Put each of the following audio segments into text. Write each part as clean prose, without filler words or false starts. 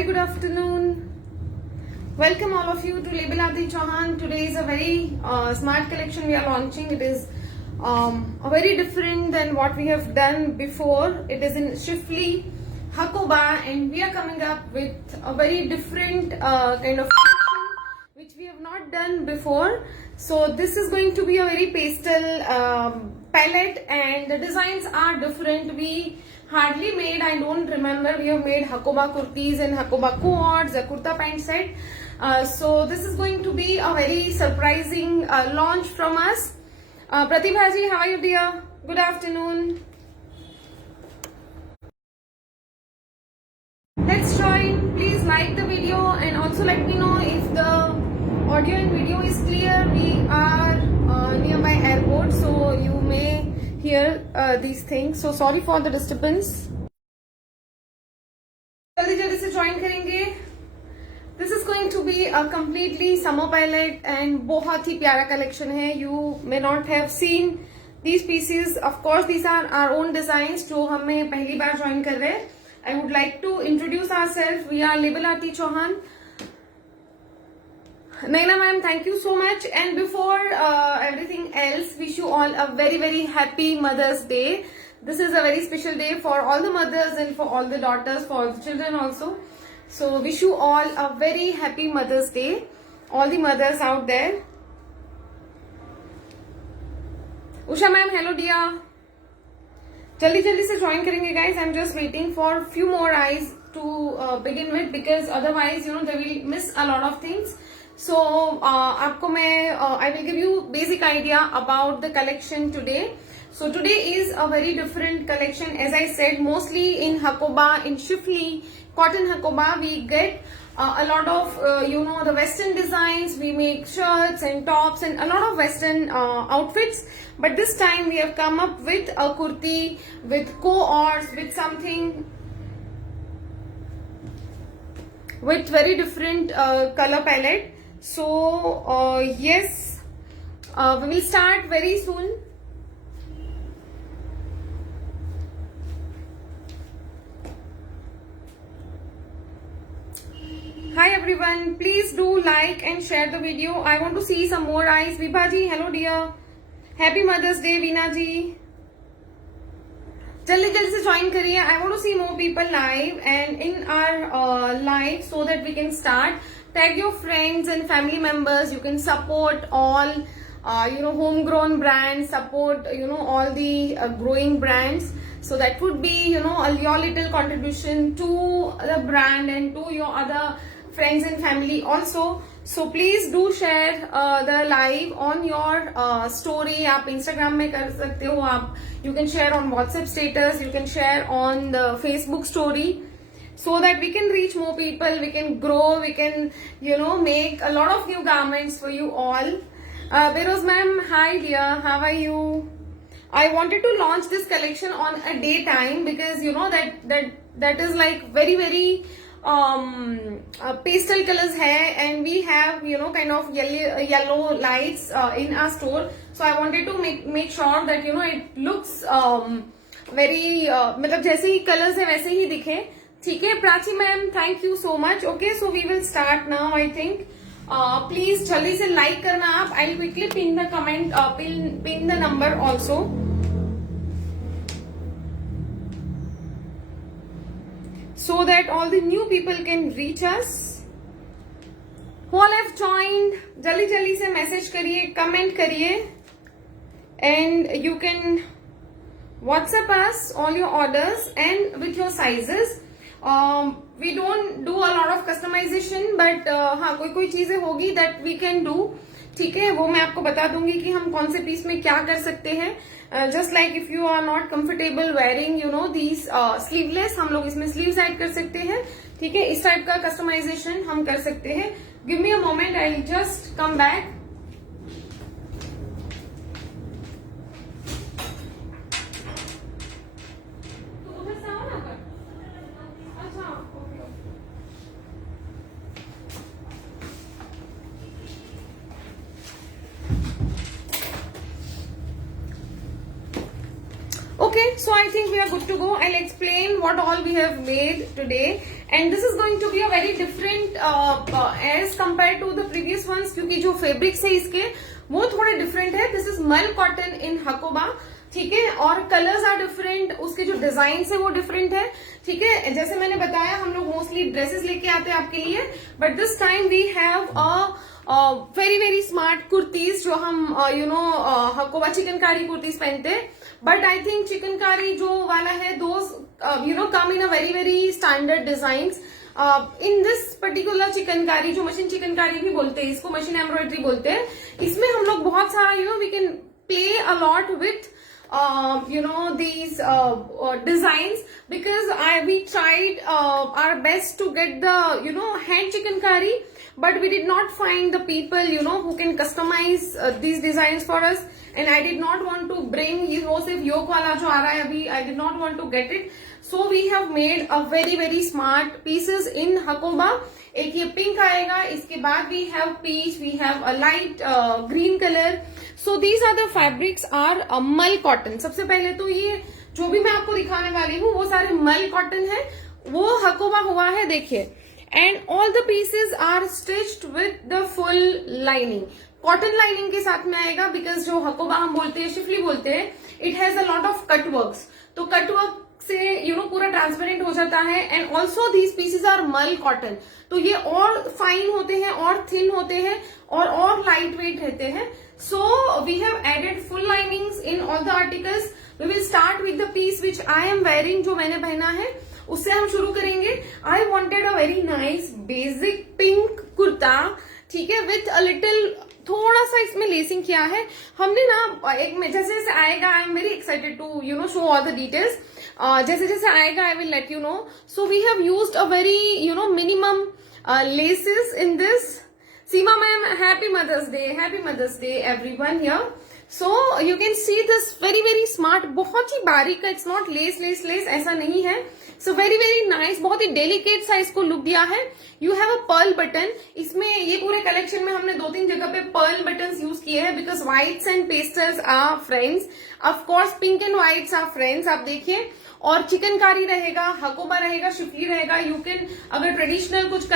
very good afternoon. Welcome all of you to Label Adi Chauhan. Today is a very smart collection we are launching. It is a very different than what we have done before. It is in Shifli Hakoba, and we are coming up with a very different kind of collection which we have not done before. So this is going to be a very pastel palette, and the designs are different. We hardly made, I don't remember, we have made Hakoba kurtis and Hakoba quads, a kurta pant set. So this is going to be a very surprising launch from us. Pratibha ji, how are you dear? Good afternoon. Let's join. Please like the video and also let me know if the audio and video is clear. We are nearby airport, so you may hear these things. So sorry for the disturbance. जल्दी जल्दी से join करेंगे. This is going to be a completely summer palette and बहुत ही प्यारा collection है. You may not have seen these pieces. Of course, these are our own designs जो हमें पहली बार join कर रहे हैं. I would like to introduce ourselves. We are Label Adi Chauhan. Naina ma'am, thank you so much. And before everything else, wish you all a very, very happy Mother's Day. This is a very special day for all the mothers and for all the daughters, for the children also. So wish you all a very happy Mother's Day. All the mothers out there. Usha ma'am, hello dear. जल्दी जल्दी से join करेंगे guys. I'm just waiting for few more eyes to begin with, because otherwise they will miss a lot of things. So आपको मैं I will give you basic idea about the collection today. So today is a very different collection. As I said, mostly in Hakoba, in Shifli cotton Hakoba, we get a lot of the Western designs. We make shirts and tops and a lot of Western outfits. But this time we have come up with a kurti, with co-ors, with something with very different color palette. So yes, we will start very soon. Hi everyone, please do like and share the video. I want to see some more eyes. Vibha ji, hello dear. Happy Mother's Day, Veena ji. जल्दी जल्दी से join करिए. I want to see more people live and in our live so that we can start. Tag your friends and family members. You can support all homegrown brands, support all the growing brands. So that would be your little contribution to the brand and to your other friends and family also. So please do share the live on your story. आप Instagram में कर सकते हो. आप you can share on WhatsApp status. You can share on the Facebook story, so that we can reach more people. We can grow. We can make a lot of new garments for you all. Beroz ma'am, hi dear. How are you? I wanted to launch this collection on a daytime because that is like very very pastel colors hai, and we have kind of yellow lights in our store. So I wanted to make sure that it looks very मतलब जैसे ही colors है वैसे ही दिखे. ठीक है Prachi ma'am, thank you so much. Okay, so we will start now. I think please जल्दी से like करना आप. I'll quickly pin the comment, pin the number also. So that all the new people can reach us. Who all have joined, जल्दी जल्दी से message करिए, comment करिए, and you can WhatsApp us all your orders and with your sizes. We don't do a lot of customization, but हाँ कोई चीजें होगी that we can do. ठीक है, वो मैं आपको बता दूंगी कि हम कौन से पीस में क्या कर सकते हैं. Just like if you are not comfortable wearing these sleeveless, हम लोग इसमें sleeves add कर सकते हैं. ठीक है, इस टाइप का customization हम कर सकते हैं. Give me a moment, I'll just come back. Okay, so I think we are good to go. I'll explain what all we have made today, and this is going to be a very different as compared to the previous ones, क्योंकि जो fabrics है इसके वो थोड़े different है. This is मल cotton in Hakoba, ठीक है, और कलर्स आर डिफरेंट, उसके जो डिजाइन है वो डिफरेंट है, ठीक है. जैसे मैंने बताया हम लोग मोस्टली ड्रेसेस लेके आते हैं आपके लिए, but this time we have very very smart kurtis जो हम हकोबा चिकनकारी कुर्तीज पहनते हैं. बट आई थिंक चिकनकारी जो वाला है those come in a very very standard design. In this particular chikankari, जो मशीन चिकनकारी भी बोलते हैं इसको, मशीन एम्ब्रॉयडरी बोलते हैं, इसमें हम लोग बहुत सारा we can play a lot with these designs, because we tried our best to get the hand chikankari, but we did not find the people who can customize these designs for us, and I did not want to bring सिर्फ योक वाला जो आ रहा है अभी, I did not want to get it. So we have made a very very smart pieces in Hakoba. एक ये pink आएगा, इसके बाद we have peach, we have a light green color. So these are the fabrics are मल cotton. सबसे पहले तो ये जो भी मैं आपको दिखाने वाली हूँ वो सारे मल कॉटन है, वो हकोबा हुआ है, देखिए. And all the pieces are stitched with the full lining. Cotton lining के साथ में आएगा, बिकॉज जो हकोबा हम बोलते हैं, शिफली बोलते हैं, it has a lot of cut works. तो कट वर्क से पूरा ट्रांसपेरेंट हो जाता है. And also these pieces are mul cotton, तो ये और फाइन होते हैं और थिन होते हैं और लाइट वेट रहते हैं. So we have added full linings in all the articles. We will start with the piece which I am wearing, जो मैंने पहना है उससे हम शुरू करेंगे. I wanted a very nice basic pink kurta, ठीक है, with a little थोड़ा सा इसमें लेसिंग किया है हमने ना. एक में जैसे जैसे आएगा, I am very excited to show all the details. जैसे जैसे आएगा I will let you know. So we have used a very minimum laces in this. Seema ma'am, happy Mother's Day everyone here. So you can see this very very smart, बहुत ही बारीक का, it's not lace ऐसा नहीं है. So very very nice, बहुत ही delicate सा इसको look दिया है. You have a pearl button. इसमें ये पूरे कलेक्शन में हमने 2-3 जगह पे pearl buttons यूज किए हैं, because whites and pastels are friends. Of course pink and whites are friends. आप देखिए, और चिकनकारी रहेगा, हकोबा रहेगा, शिफली रहेगा. यू कैन, अगर ट्रेडिशनल कुछ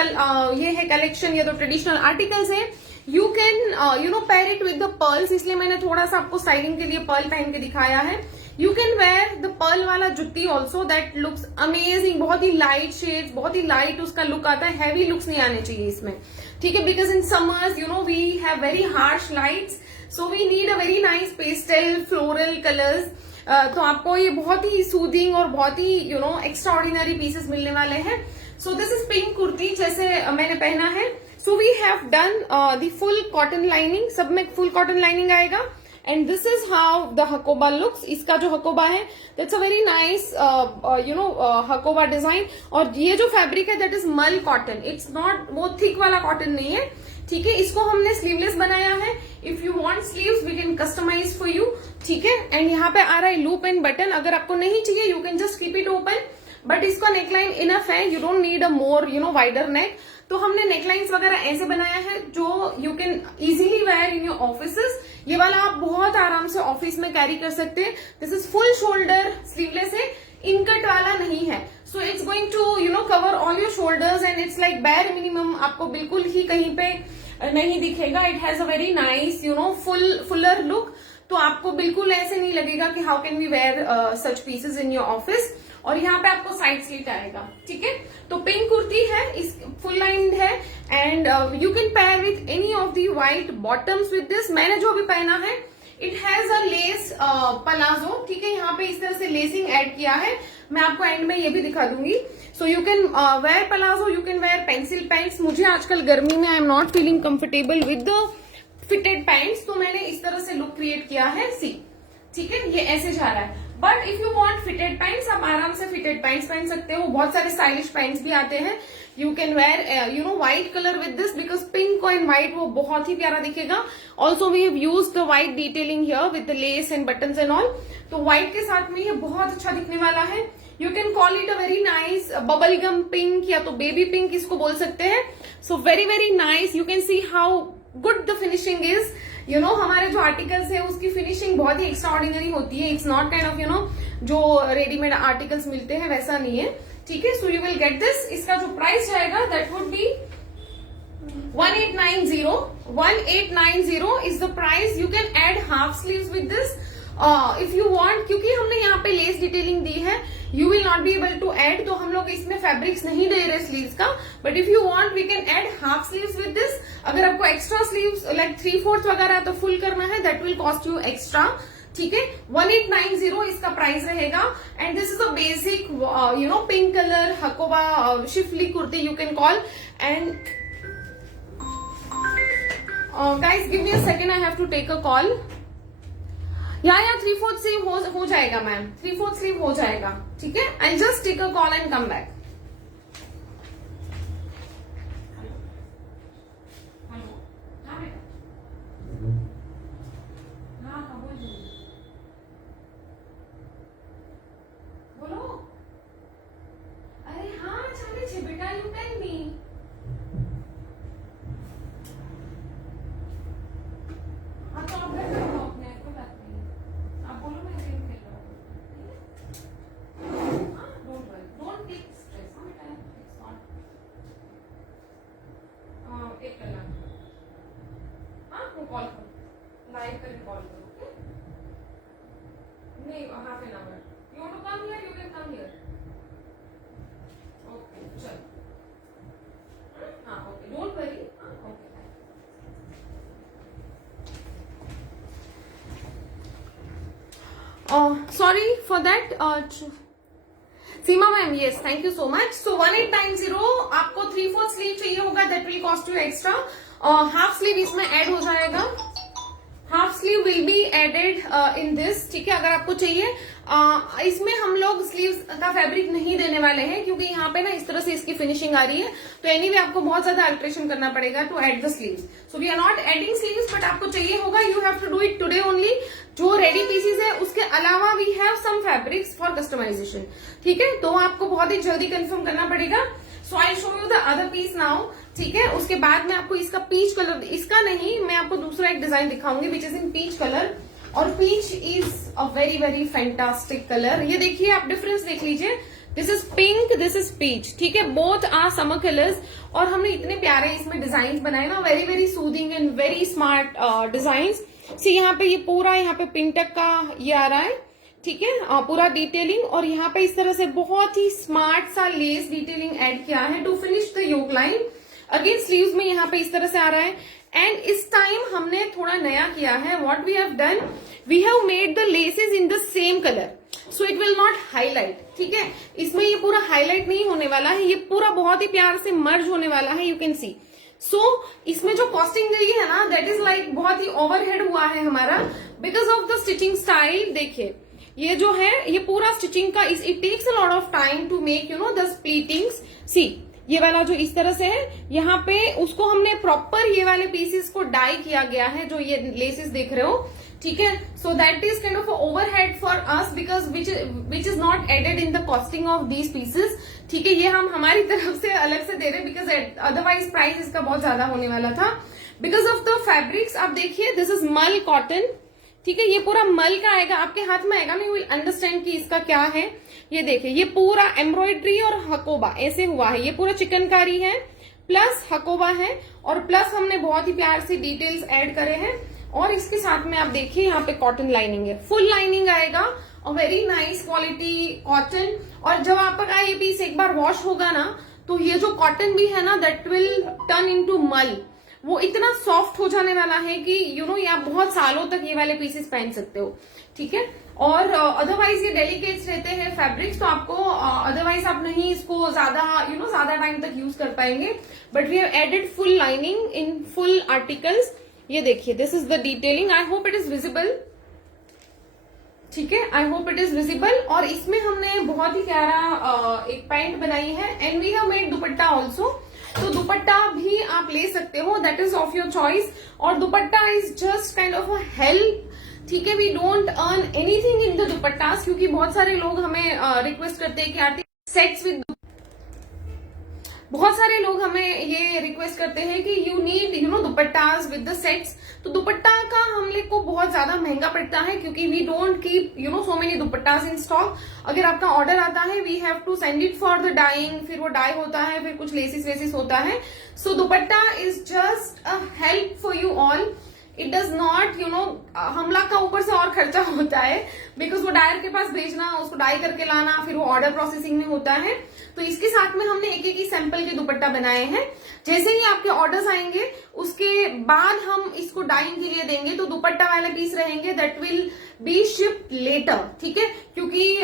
ये है कलेक्शन या तो ट्रेडिशनल आर्टिकल्स है, you can pair it with the pearls. इसलिए मैंने थोड़ा सा आपको स्टाइलिंग के लिए पर्ल पहन के दिखाया है. You can wear the pearl वाला jutti also, that looks amazing. बहुत ही लाइट शेड्स, बहुत ही लाइट उसका लुक आता है. हैवी लुक्स नहीं आने चाहिए इसमें, ठीक है, because in summers we have very harsh lights, so we need a very nice pastel floral colours. तो आपको ये बहुत ही सूदिंग और बहुत ही एक्स्ट्रा ऑर्डिनरी पीसेस मिलने वाले हैं. So this is pink kurti जैसे मैंने पहना है. So we have done the full cotton lining, सब में फुल कॉटन लाइनिंग आएगा. And this is how the Hakoba looks. इसका जो हकोबा है that's a very nice Hakoba design. और ये जो फैब्रिक है that is mul cotton. It's not वो थिक वाला कॉटन नहीं है, ठीक है. इसको हमने स्लीवलेस बनाया है. If you want sleeves we can customise for you, ठीक है. एंड यहाँ पे आ रहा है लूप एंड बटन. अगर आपको नहीं चाहिए you can just keep it open, but इसका नेकलाइन इनफ है. You don't need a more wider neck. तो हमने नेकलाइंस वगैरह ऐसे बनाया है जो you can easily wear in your offices. ये वाला आप बहुत आराम से ऑफिस में कैरी कर सकते हैं. This is full shoulder sleeveless है, इनकट वाला नहीं है. So it's going to cover all your shoulders and it's like bare minimum. आपको बिल्कुल ही कहीं पे नहीं दिखेगा. It has a very nice fuller look. तो आपको बिल्कुल ऐसे नहीं लगेगा कि how can we wear such pieces in your office. और यहाँ पे आपको साइड स्लिट आएगा, ठीक है. तो पिंक कुर्ती है, इस फुल लाइन है. And you can pair with any of the white bottoms with this. मैंने जो अभी पहना है it has a less palazzo, ठीक है. यहाँ पे इस तरह से लेसिंग एड किया है. मैं आपको एंड में ये भी दिखा दूंगी. सो you can where palazzo, you can where pencil pants. मुझे आजकल गर्मी में आई am not feeling comfortable with the fitted pants, तो मैंने इस तरह से लुक क्रिएट किया है. सी, ठीक है, ये ऐसे जा रहा है. But if you want fitted pants, आप आराम से फिटेड पैंट्स पहन सकते हो. बहुत सारे स्टाइलिश पैंट्स भी आते हैं. You can wear white colour with this, because pink and white वो बहुत ही प्यारा दिखेगा. Also we have used the white detailing here with the lace and buttons and all. तो व्हाइट के साथ में ये बहुत अच्छा दिखने वाला है. You can call it a very nice bubble gum pink या तो बेबी पिंक इसको बोल सकते हैं. So very very nice. You can see how good the finishing is. हमारे जो आर्टिकल्स है उसकी फिनिशिंग बहुत ही एक्स्ट्रा ऑर्डिनरी होती है. इट्स नॉट काइंड ऑफ जो रेडीमेड आर्टिकल्स मिलते हैं वैसा नहीं है. ठीक है, so you will get this. इसका जो प्राइस जाएगा that would be 1890. 1890 is the price. You can add half sleeves with this if you want. क्योंकि हमने यहाँ पे लेस डिटेलिंग दी है, you will not be able to add. तो हम लोग इसमें फैब्रिक्स नहीं दे रहे स्लीव्स का, but if you want we can add half sleeves with this. अगर आपको एक्स्ट्रा स्लीव्स लाइक 3/4 वगैरह तो फुल करना है, that will cost you extra. ठीक है, 1890 इसका प्राइस रहेगा. And this is a basic pink colour Hakoba Schiffli kurti you can call. And guys give me a second, I have to take a call. या 3/4 sleeve हो जाएगा ma'am, 3/4 sleeve हो जाएगा. ठीक है, I'll just take a call and come back. बोलो. अरे हाँ चाले छे बेटा, you tell me. तो आप घर पे हो अपने, कोई बात नहीं. आप बोलो मैं गेम खेल रहा हूँ. Don't worry, don't take stress. हाँ बेटा, इट्स नॉट. एक कलाक. हाँ वो कॉल करो, लाइव करके कॉल करो. ओके, नहीं half an hour. You want to come here, you can come here. Okay चलो. हाँ okay, don't worry. Okay. Sorry for that. Seema ma'am, yes, thank you so much. So 1890 आपको 3/4 sleeve चाहिए होगा, that will cost you extra. Half sleeve इसमें add हो जाएगा. Half sleeve will be added in this. ठीक है, अगर आपको चाहिए. इसमें हम लोग स्लीव्स का फैब्रिक नहीं देने वाले हैं क्योंकि यहाँ पे ना इस तरह से इसकी फिनिशिंग आ रही है. तो एनीवे आपको बहुत ज्यादा अल्ट्रेशन करना पड़ेगा to add the sleeves. So we are not adding sleeves, but आपको चाहिए होगा. You have to do it today only. जो रेडी पीसेस है उसके अलावा we have some fabrics for customisation. ठीक है, तो आपको बहुत ही जल्दी कंफर्म करना पड़ेगा. So I show you the other piece now. ठीक है, उसके बाद में आपको इसका पीच कलर, इसका नहीं, मैं आपको दूसरा एक डिजाइन दिखाऊंगी which is in peach colour. और peach is a very very fantastic colour. ये देखिए, आप डिफरेंस देख लीजिए. This is pink, this is peach. ठीक है, बोथ आर समर कलर्स. और हमने इतने प्यारे इसमें डिजाइन बनाए ना, very very soothing and very smart design. See यहाँ पे ये पूरा, यहाँ पे पिंटक का ये आ रहा है. ठीक है, पूरा डिटेलिंग. और यहाँ पे इस तरह से बहुत ही स्मार्ट सा लेस डिटेलिंग एड किया है to finish the yoke line. Again sleeves में यहाँ पे इस तरह से आ रहा है. एंड इस टाइम हमने थोड़ा नया किया है. What we have done, we have made the laces in the same colour, so it will not highlight. ठीक है, इसमें ये पूरा हाईलाइट नहीं होने वाला है, ये पूरा बहुत ही प्यार से मर्ज होने वाला है. यू कैन सी. सो इसमें जो कॉस्टिंग गई है ना, दैट इज लाइक बहुत ही ओवरहेड हुआ है हमारा because of the stitching style. देखिए ये जो है, ये पूरा स्टिचिंग का it takes a lot of time to make the splittings. See ये वाला जो इस तरह से है, यहाँ पे उसको हमने प्रॉपर ये वाले पीसेस को डाई किया गया है, जो ये लेसेस देख रहे हो. ठीक है, so that is kind of overhead for us because which is not added in the costing of these pieces. ठीक है, ये हम हमारी तरफ से अलग से दे रहे बिकॉज अदरवाइज प्राइस इसका बहुत ज्यादा होने वाला था बिकॉज ऑफ द फैब्रिक्स. आप देखिए, दिस इज मल कॉटन. ठीक है, ये पूरा मल का आएगा, आपके हाथ में आएगा ना, यू विल अंडरस्टैंड कि इसका क्या है. ये देखिए, ये पूरा एम्ब्रॉयडरी और हकोबा ऐसे हुआ है. ये पूरा चिकनकारी है प्लस हकोबा है और प्लस हमने बहुत ही प्यार से डिटेल्स ऐड करे हैं. और इसके साथ में आप देखिए, यहाँ पे कॉटन लाइनिंग है, फुल लाइनिंग आएगा और वेरी नाइस क्वालिटी कॉटन. और जब आपका ये पीस एक बार वॉश होगा ना, तो ये जो कॉटन भी है ना, दैट विल टर्न इनटू मल. वो इतना सॉफ्ट हो जाने वाला है कि ये आप बहुत सालों तक ये वाले पीसेस पहन सकते हो. ठीक है, और अदरवाइज ये डेलिकेट्स रहते हैं फैब्रिक्स, तो आपको अदरवाइज आप नहीं इसको ज्यादा ज्यादा टाइम तक यूज कर पाएंगे. But we have added full lining in full articles. ये देखिए, this is the detailing. I hope it is visible. ठीक है, I hope it is visible. और इसमें हमने बहुत ही प्यारा एक पैंट बनाई है and we have made dupatta also. तो दुपट्टा भी आप ले सकते हो, that is of your choice. और dupatta is just kind of a help. ठीक है, we don't earn anything in the dupattas, क्योंकि बहुत सारे लोग हमें रिक्वेस्ट करते हैं कि आरती सेट्स विद. बहुत सारे लोग हमें ये रिक्वेस्ट करते हैं कि you need दुपट्टास with the sets. तो दुपट्टा का हम लोग को बहुत ज्यादा महंगा पड़ता है क्योंकि we don't keep so many dupattas in stock. अगर आपका ऑर्डर आता है we have to send it for the dyeing, फिर वो डाई होता है, फिर कुछ लेसिस वेसिस होता है। So dupatta is just a help for you all. It does not हम लोग का ऊपर से और खर्चा होता है बिकॉज वो डायर के पास भेजना, उसको डाई करके लाना, फिर वो ऑर्डर प्रोसेसिंग में होता है। तो इसके साथ में हमने एक एक ही सैंपल के दुपट्टा बनाए हैं। जैसे ही आपके ऑर्डर्स आएंगे उसके बाद हम इसको डाइंग के लिए देंगे, तो दुपट्टा वाले पीस रहेंगे that will be shipped later, ठीक है, क्योंकि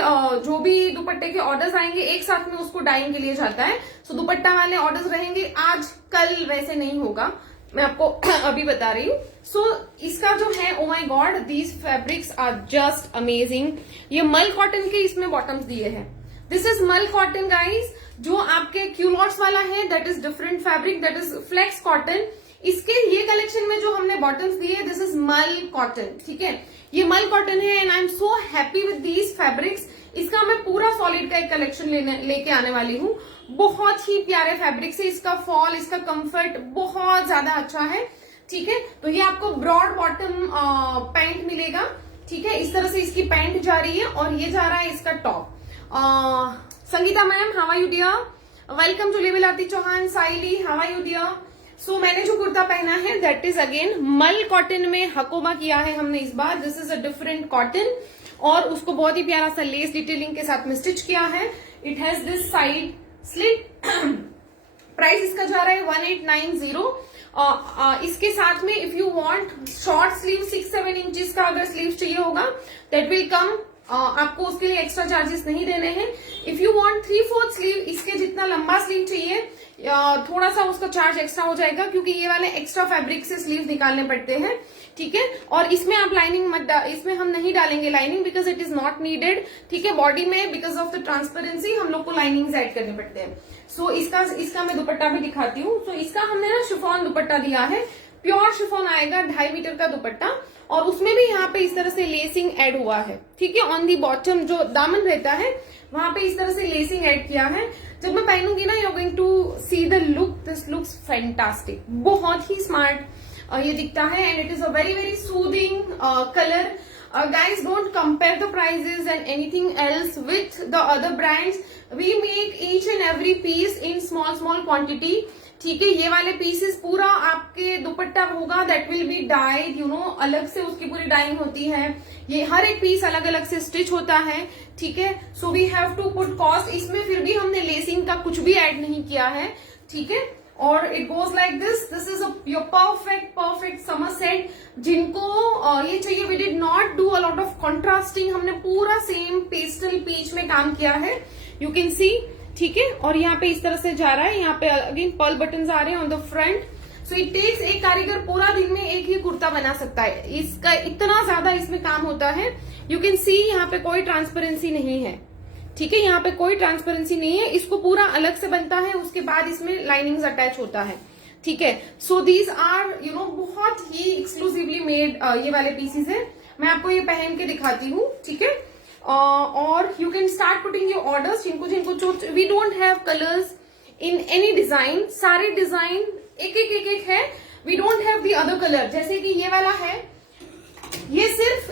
जो भी दुपट्टे के ऑर्डर्स आएंगे एक साथ में उसको डाइंग के लिए जाता है। सो दुपट्टा वाले ऑर्डर्स रहेंगे आज कल, वैसे नहीं होगा, मैं आपको अभी बता रही हूँ। सो इसका जो है, oh my god, these fabrics are just amazing. ये मल कॉटन के इसमें बॉटम्स दिए हैं। This is mul cotton guys. जो आपके क्यूलॉट्स वाला है that is different fabric, that is flex cotton. इसके ये कलेक्शन में जो हमने बॉटम्स दिए, दिस इज मल कॉटन, ठीक है, ये मल कॉटन है and I am so happy with these fabrics. इसका मैं पूरा सॉलिड का एक कलेक्शन लेके आने वाली हूँ। बहुत ही प्यारे फैब्रिक्स है, इसका फॉल, इसका कंफर्ट बहुत ज्यादा अच्छा है, ठीक है। तो ये आपको ब्रॉड बॉटम पैंट मिलेगा, ठीक है, इस तरह से इसकी पैंट जा रही है और ये जा रहा है इसका top. Sangeeta ma'am, how are you dear? Welcome to लेविलाती Chauhan. Saili, how are you dear? So मैंने जो कुर्ता पहना है that is again mul cotton में हकोबा किया है हमने इस बार। This is a different cotton और उसको बहुत ही प्यारा सा लेस डिटेलिंग के साथ में स्टिच किया है। It has this side slit. Price इसका जा रहा है 1890। इसके साथ में if you want short sleeve 6-7 inches का अगर स्लीव चाहिए होगा दैट विल कम, आपको उसके लिए एक्स्ट्रा चार्जेस नहीं देने हैं। इफ यू वांट 3/4 स्लीव, इसके जितना लंबा स्लीव चाहिए, थोड़ा सा उसका चार्ज एक्स्ट्रा हो जाएगा क्योंकि ये वाले एक्स्ट्रा फैब्रिक से स्लीव निकालने पड़ते हैं, ठीक है। और इसमें आप लाइनिंग मत इसमें हम नहीं डालेंगे lining because it is not needed, ठीक है। बॉडी में बिकॉज ऑफ द ट्रांसपेरेंसी हम लोग को लाइनिंग ऐड करने पड़ते हैं। सो इसका मैं दुपट्टा भी दिखाती हूँ। तो इसका हमने ना शिफॉन दुपट्टा दिया है, प्योर शिफॉन आएगा, 2.5 मीटर का दुपट्टा, और उसमें भी यहाँ पे इस तरह से लेसिंग ऐड हुआ है, ठीक है। ऑन दी बॉटम जो दामन रहता है वहां पे इस तरह से लेसिंग ऐड किया है। जब मैं पहनूंगी ना, you are going to see the look, this looks fantastic, बहुत ही स्मार्ट ये दिखता है and it is a very very soothing colour. Guys, don't compare the prices and anything else with the other brands. We make each and every piece in small quantity, ठीक है। ये वाले pieces पूरा आपके दुपट्टा होगा दैट विल बी डाइड, अलग से उसकी पूरी डाइंग होती है। ये हर एक पीस अलग अलग से स्टिच होता है, ठीक है। So we have to put cost. इसमें फिर भी हमने लेसिंग का कुछ भी ऐड नहीं किया है, ठीक है। और it goes like this is your perfect summer set. जिनको ये चाहिए, we did not do a lot of contrasting, हमने पूरा सेम पेस्टल पीच में काम किया है, यू कैन सी, ठीक है। और यहाँ पे इस तरह से जा रहा है, यहाँ पे अगेन पर्ल बटन आ रहे हैं on the front. So it takes, एक कारीगर पूरा दिन में एक ही कुर्ता बना सकता है, इसका इतना ज्यादा इसमें काम होता है। यू कैन सी यहाँ पे कोई ट्रांसपेरेंसी नहीं है, ठीक है, यहाँ पे कोई ट्रांसपेरेंसी नहीं है। इसको पूरा अलग से बनता है, उसके बाद इसमें लाइनिंग्स अटैच होता है, ठीक है। सो दीज आर बहुत ही एक्सक्लूसिवली मेड ये वाले पीसेस है। मैं आपको ये पहन के दिखाती हूँ, ठीक है। और you can start putting your orders. जिनको we don't have colours in any design, सारे डिजाइन एक है। We don't have the other colour, जैसे कि ये वाला है, ये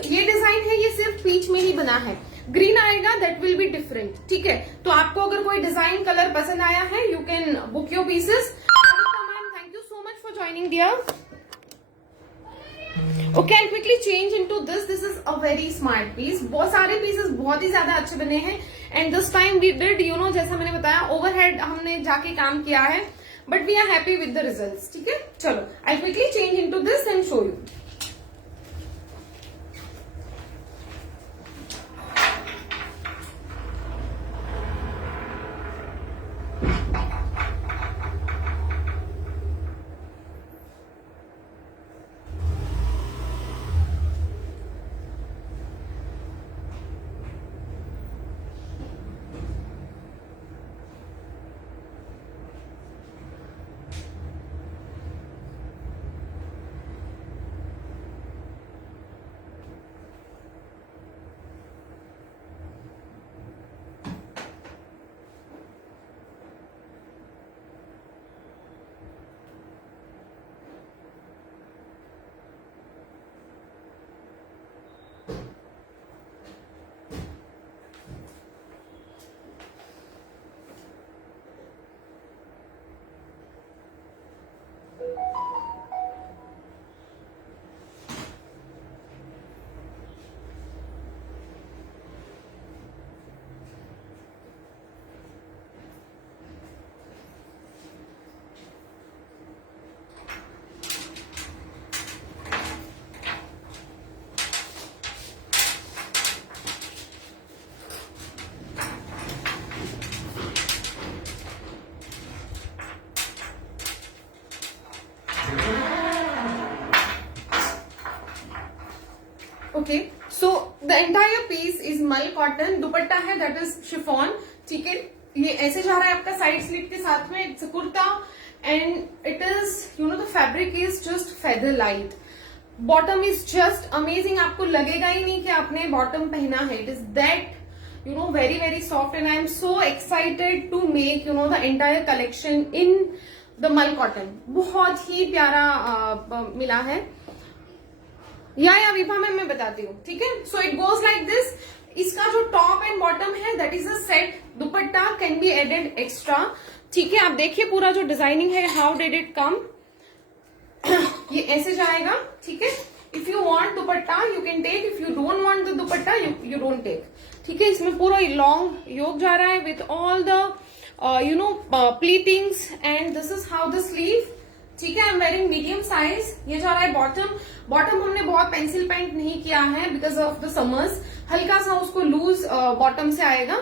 डिजाइन है, ये सिर्फ पीच में ही बना है। ग्रीन आएगा दैट विल बी डिफरेंट, ठीक है। तो आपको अगर कोई डिजाइन कलर पसंद आया है, you can book your pieces. Ma'am, thank you so much for joining dear. Okay, I quickly change into this. This is a very smart piece. बहुत सारे पीसेस बहुत ही ज्यादा अच्छे बने हैं and this time we did जैसा मैंने बताया, ओवरहेड हमने जाके काम किया है, but we are happy with the results, ठीक है। चलो, I quickly change into this and show you. Entire piece is mul cotton, दुपट्टा है दैट इज शिफॉन, ठीक है। ये ऐसे जा रहा है आपका साइड स्लिट के साथ में, it's kurta and it is the fabric is just feather light, bottom is just amazing, आपको लगेगा ही नहीं कि आपने बॉटम पहना है, it is that very very soft and I am so excited to make the entire collection in the मल cotton. बहुत ही प्यारा मिला है या विभा मैं बताती हूँ, ठीक है। So it goes like this, इसका जो टॉप एंड बॉटम है that is a set, dupatta can be added extra, ठीक है। आप देखिए पूरा जो डिजाइनिंग है, हाउ डिड इट कम, ये ऐसे जाएगा, ठीक है। If you want dupatta you can take, if you don't want the dupatta you don't take, ठीक है। इसमें पूरा लॉन्ग योग जा रहा है with all the pleatings and this is how the sleeve, ठीक है। I am wearing medium size, ये जा रहा है बॉटम हमने बहुत पेंसिल पेंट नहीं किया है बिकॉज ऑफ द समर्स, हल्का सा उसको लूज बॉटम से आएगा।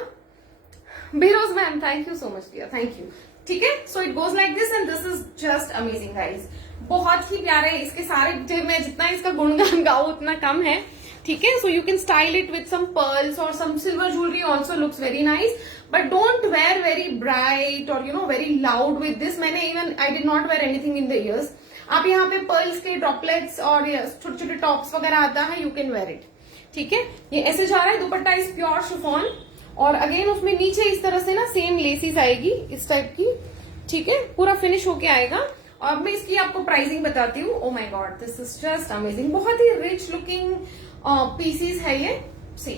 Biroj ma'am thank you so much dear, thank you, ठीक है। So it goes like this and this is just amazing guys, बहुत ही प्यारे। इसके सारे मैं जितना इसका गुणगान गाऊं उतना कम है, ठीक है। So you can style it with some pearls और some silver jewellery also looks very nice, but don't wear very bright और वेरी लाउड विथ दिस। मैंने even I did not wear anything in the ears. आप यहाँ पे pearls के droplets और छोटे छोटे टॉप्स वगैरह आता है, यू कैन वेयर इट, ठीक है। ये ऐसे जा रहा है, दुपट्टा इज प्योर शिफॉन और अगेन उसमें नीचे इस तरह से ना सेम लेसिस आएगी इस टाइप की, ठीक है। पूरा फिनिश होके आएगा। और अब मैं इसकी आपको प्राइसिंग बताती हूँ। ओ my God this is just amazing, बहुत ही रिच लुकिंग पीसीस है ये, सी,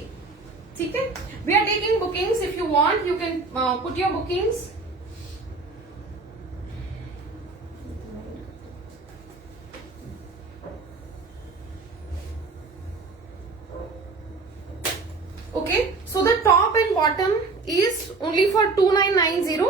ठीक है। We are taking bookings, if you want you can put your bookings. Okay, so the top and bottom is only for 2990.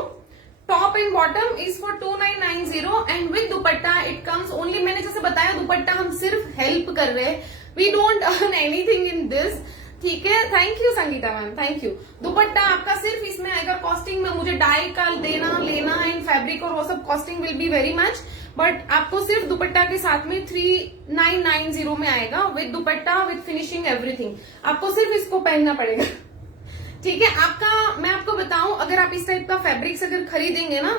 Top and bottom is for 2990 and with dupatta it comes only, मैंने जैसे बताया दुपट्टा हम सिर्फ help कर रहे हैं, we don't earn anything in this, ठीक है। Thank you Sangeeta ma'am, thank you. दुपट्टा आपका सिर्फ इसमें आएगा, कॉस्टिंग में मुझे डाई का देना लेना एंड फैब्रिक और वो सब costing will be very much, but आपको सिर्फ दुपट्टा के साथ में 3990 में आएगा with dupatta with finishing everything. आपको सिर्फ इसको पहनना पड़ेगा, ठीक है। आपका मैं आपको बताऊं, अगर आप इस टाइप का फैब्रिक्स अगर खरीदेंगे ना,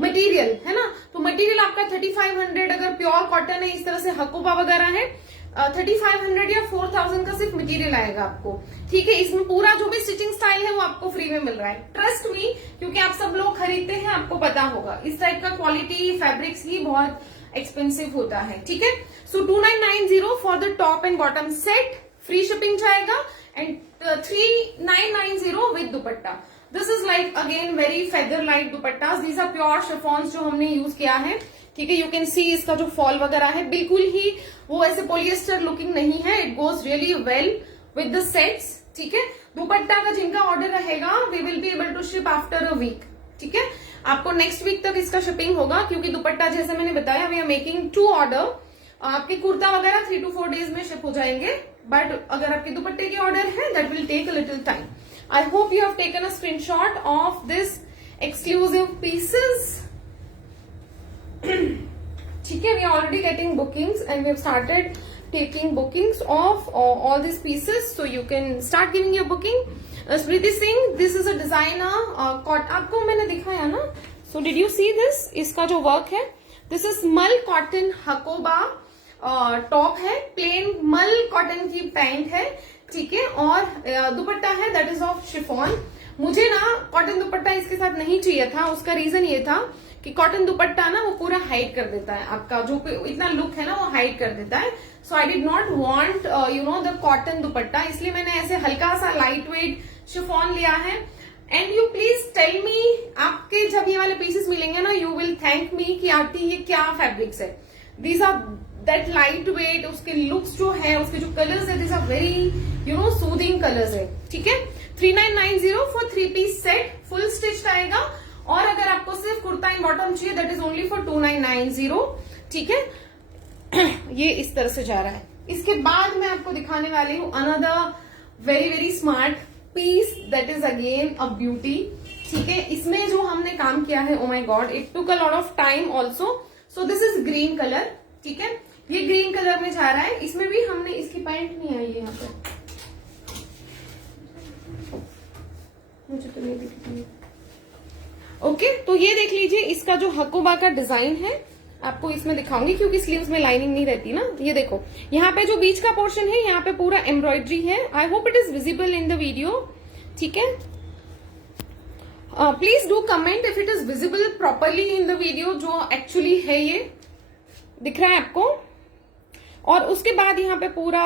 मटेरियल है ना, तो मटेरियल आपका 3500, अगर प्योर कॉटन है इस तरह से हकोबा वगैरह है 3500 या 4000 का सिर्फ मटेरियल आएगा आपको, ठीक है। इसमें पूरा जो भी स्टिचिंग स्टाइल है वो आपको फ्री में मिल रहा है, ट्रस्ट मी, क्योंकि आप सब लोग खरीदते हैं, आपको पता होगा इस टाइप का क्वालिटी फैब्रिक्स ही बहुत एक्सपेंसिव होता है, ठीक है। So 2990 for the top and bottom set, free shipping जाएगा and 3990 with dupatta. This is like again very feather light dupatta, these are pure chiffons जो हमने यूज किया है, ठीक है। यू कैन सी इसका जो फॉल वगैरह है बिल्कुल ही वो ऐसे पोलिएस्टर लुकिंग नहीं है, it goes really well with the sets, ठीक है। दुपट्टा का जिनका ऑर्डर रहेगा we will be able to ship after a week, ठीक है। आपको नेक्स्ट वीक तक इसका शिपिंग होगा, क्योंकि दुपट्टा जैसे मैंने बताया वी आर मेकिंग 2 ऑर्डर, आपके कुर्ता वगैरह 3 to 4 डेज में शिप हो जाएंगे, बट अगर आपके दुपट्टे के ऑर्डर है that will take a little time. I hope you have taken a screenshot of this exclusive pieces, ठीक है। We are already getting bookings and we have started taking bookings of all these pieces, so you can start giving your booking. Smriti Singh, this is a designer आपको मैंने दिखाया ना, so did you see this? इसका जो work है, this is मल cotton Hakoba top है, plane मल कॉटन की पैंट है, ठीक है। और दुपट्टा है दैट इज ऑफ शिफॉन। मुझे ना कॉटन दुपट्टा इसके साथ नहीं चाहिए था, उसका रीजन ये था कि कॉटन दुपट्टा ना वो पूरा हाइड कर देता है, आपका जो इतना लुक है ना वो हाइड कर देता है। So I did not want the cotton dupatta, इसलिए मैंने ऐसे हल्का सा लाइट वेट शिफॉन लिया है। And you please tell me, आपके जब ये वाले पीसेस मिलेंगे ना यू विल थैंक मी कि आरती ये क्या फैब्रिक्स है। These are that light weight, उसके लुक्स जो है, उसके जो कलर्स है, these are very soothing colours है, ठीक है। 3990 for 3 piece set, full stitch आएगा। और अगर आपको सिर्फ कुर्ता एंड बॉटम चाहिए दैट इज ओनली फॉर 2990, ठीक है। ये इस तरह से जा रहा है। इसके बाद मैं आपको दिखाने वाली हूँ another very very smart piece that is again a beauty, ठीक है। इसमें जो हमने काम किया है, oh my god, it took a lot of time also. So this is green colour, ठीक है। ये ग्रीन कलर में जा रहा है, इसमें भी हमने, इसकी पैंट नहीं आई है यहाँ पे, मुझे तो नहीं दिख रही। ओके, तो ये देख लीजिए इसका जो हकोबा का डिजाइन है, आपको इसमें दिखाऊंगी क्योंकि स्लीव्स में लाइनिंग नहीं रहती ना। ये देखो यहाँ पे जो बीच का पोर्शन है, यहाँ पे पूरा एम्ब्रॉयडरी है। I hope it is visible in the video, ठीक है। Please do comment if it is visible properly in the video, जो एक्चुअली है ये दिख रहा है आपको। और उसके बाद यहाँ पे पूरा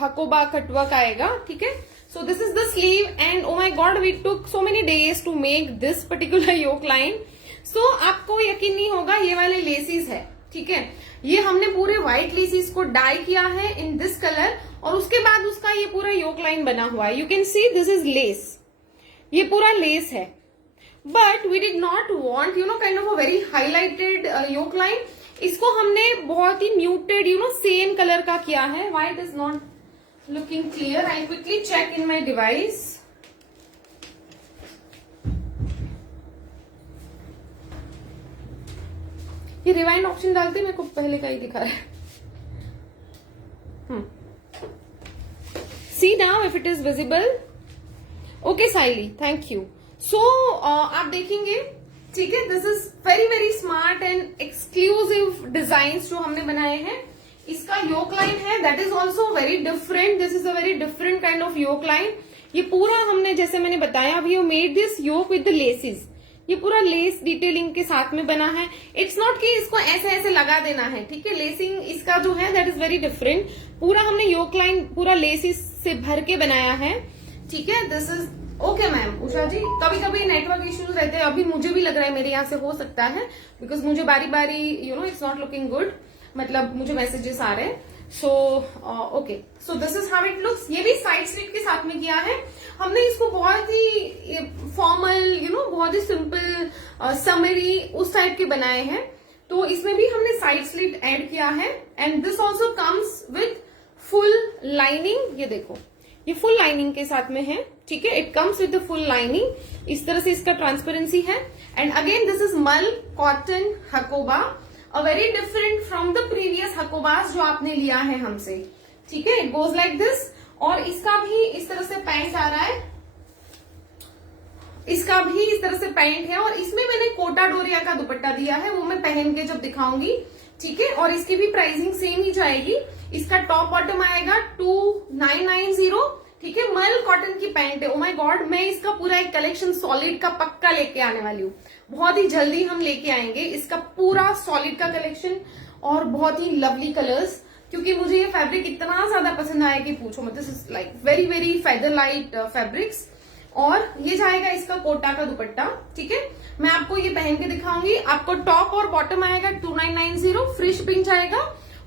हकोबा कटवर्क आएगा, ठीक है। So this is the sleeve and oh my god we took so many days to make this particular yoke line. So आपको यकीन नहीं होगा, ये वाले लेसिस है, ठीक है। ये हमने पूरे व्हाइट लेसिस को डाई किया है इन दिस कलर, और उसके बाद उसका ये पूरा योक लाइन बना हुआ है। You can see this is lace, ये पूरा लेस है। But we did not want kind of a very highlighted yoke line. इसको हमने बहुत ही म्यूटेड सेम कलर का किया है। White is not looking clear, I quickly check in my device. ये रिवाइंड ऑप्शन डालते मेरे को पहले का ही दिखा रहा है। See now if it is visible. Okay Saili, thank you. So आप देखेंगे, ठीक है, this is very very smart and exclusive design जो हमने बनाए हैं। इसका योक लाइन है that is also very different. This is a very different kind of yoke line. ये पूरा हमने, जैसे मैंने बताया, we have made this yoke with the laces. ये पूरा लेस डिटेलिंग के साथ में बना है। इट्स नॉट कि इसको ऐसे ऐसे लगा देना है, ठीक है। लेसिंग इसका जो है दैट इज वेरी डिफरेंट। पूरा हमने योक लाइन पूरा लेसिस से भर के बनाया है, ठीक है। This is okay ma'am Usha जी, कभी कभी नेटवर्क इश्यूज रहते हैं, अभी मुझे भी लग रहा है मेरे यहाँ से हो सकता है, बिकॉज मुझे बारी बारी इट्स नॉट लुकिंग गुड, मतलब मुझे मैसेजेस आ रहे हैं। So okay, so this is how it looks. ये भी साइड स्लिट के साथ में किया है हमने। इसको बहुत ही फॉर्मल बहुत ही सिंपल समरी उस टाइप के बनाए हैं। तो इसमें भी हमने साइड स्लिट ऐड किया है and this also comes with full lining. ये देखो, ये फुल लाइनिंग के साथ में है, ठीक है। It comes with the full lining. इस तरह से इसका ट्रांसपेरेंसी है। And again this is mul cotton hakoba, a very different from the previous hakobas जो आपने लिया है हमसे, ठीक है। It goes like this. और इसका भी इस तरह से पैंट आ रहा है, इसका भी इस तरह से पैंट है। और इसमें मैंने कोटा डोरिया का दुपट्टा दिया है, वो मैं पहन के जब दिखाऊंगी, ठीक है। और इसकी भी प्राइसिंग सेम ही जाएगी। इसका टॉप बॉटम आएगा 2990, ठीक है। मल कॉटन की पैंट है। ओ माय गॉड, मैं इसका पूरा एक कलेक्शन सॉलिड का पक्का लेके आने वाली हूँ। बहुत ही जल्दी हम लेके आएंगे इसका पूरा सॉलिड का कलेक्शन और बहुत ही लवली कलर्स, क्योंकि मुझे ये फैब्रिक इतना ज्यादा पसंद आया कि पूछो मत। This is like very very feather light fabrics. और ये जाएगा इसका कोटा का दुपट्टा, ठीक है। मैं आपको ये पहन के दिखाऊंगी। आपको टॉप और बॉटम आएगा 2990, फ्री शिपिंग जाएगा।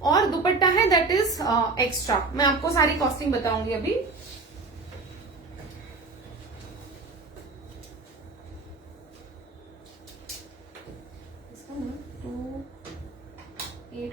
और दुपट्टा है दैट इज एक्स्ट्रा। मैं आपको सारी कॉस्टिंग बताऊंगी अभी। इसका ना 2840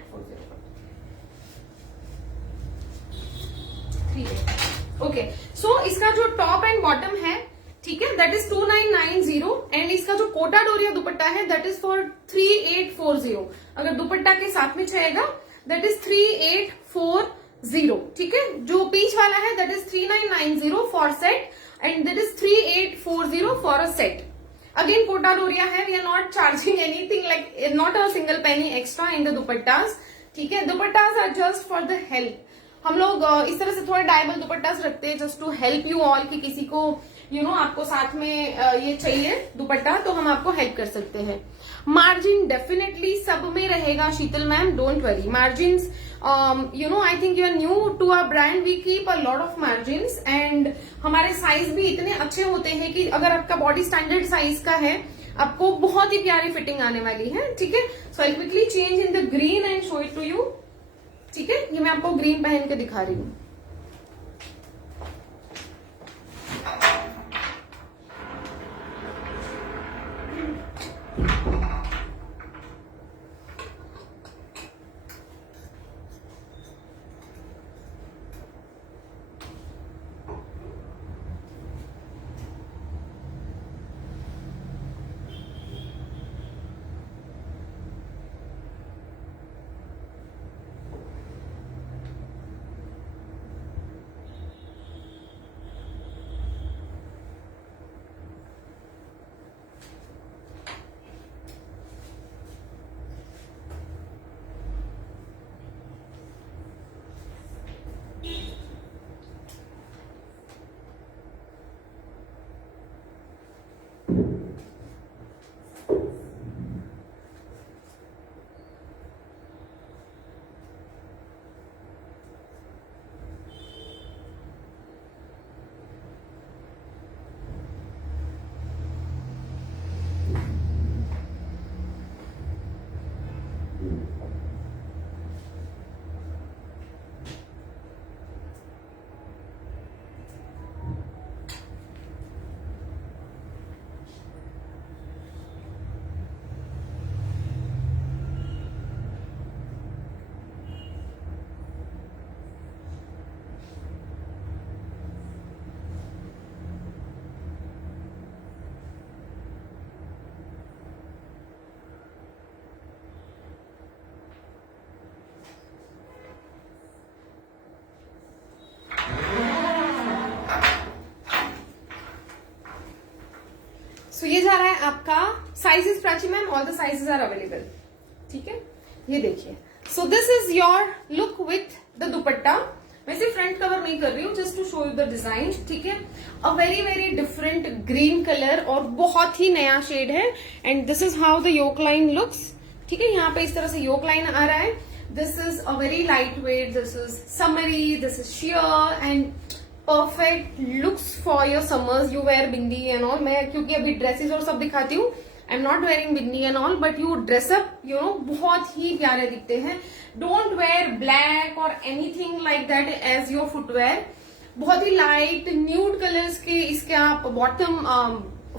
ओके। सो इसका जो टॉप एंड बॉटम है, ठीक है, दैट इज 2990 एंड इसका जो कोटा डोरिया दुपट्टा है दैट इज फॉर 3840। अगर दुपट्टा के साथ में चाहिएगा दैट इज 3840, ठीक है। जो पीच वाला है that is 3990 for set and that is 3840 for a set. Again Kota Doria है, we are not charging anything, like not a single penny extra in the dupattas, ठीक है। Dupattas are just for the help. हम लोग इस तरह से थोड़े डायबल दुपट्टास रखते हैं just to help you all, कि किसी को आपको साथ में ये चाहिए दुपट्टा तो हम आपको हेल्प कर सकते हैं। मार्जिन डेफिनेटली सब में रहेगा Sheetal ma'am, don't worry. Margin I think you are new to our brand, we keep a lot of margin and हमारे साइज भी इतने अच्छे होते हैं कि अगर आपका बॉडी स्टैंडर्ड साइज का है आपको बहुत ही प्यारी फिटिंग आने वाली है, ठीक है। So I quickly change in the green and show it to you, ठीक है। ये मैं आपको ग्रीन पहन के दिखा रही हूँ। सो ये जा रहा है आपका sizes Prachi ma'am, all the sizes are available, ठीक है। ये देखिए, so this is your look with the dupatta. वैसे फ्रंट कवर नहीं कर रही हूँ, just to show you the design, ठीक है। A very very different green colour और बहुत ही नया शेड है। And this is how the yoke line looks, ठीक है। यहाँ पे इस तरह से योक लाइन आ रहा है। This is a very light weight, this is summery, this is sheer and perfect looks for your summers. You wear bindi and all. मैं क्योंकि अभी ड्रेसेस और सब दिखाती हूँ, I am not wearing bindi and all, but you dress up, you know, बहुत ही प्यारे दिखते हैं। डोंट वेयर ब्लैक और anything like that as your footwear. बहुत ही लाइट न्यूड कलर्स के इसके आप बॉटम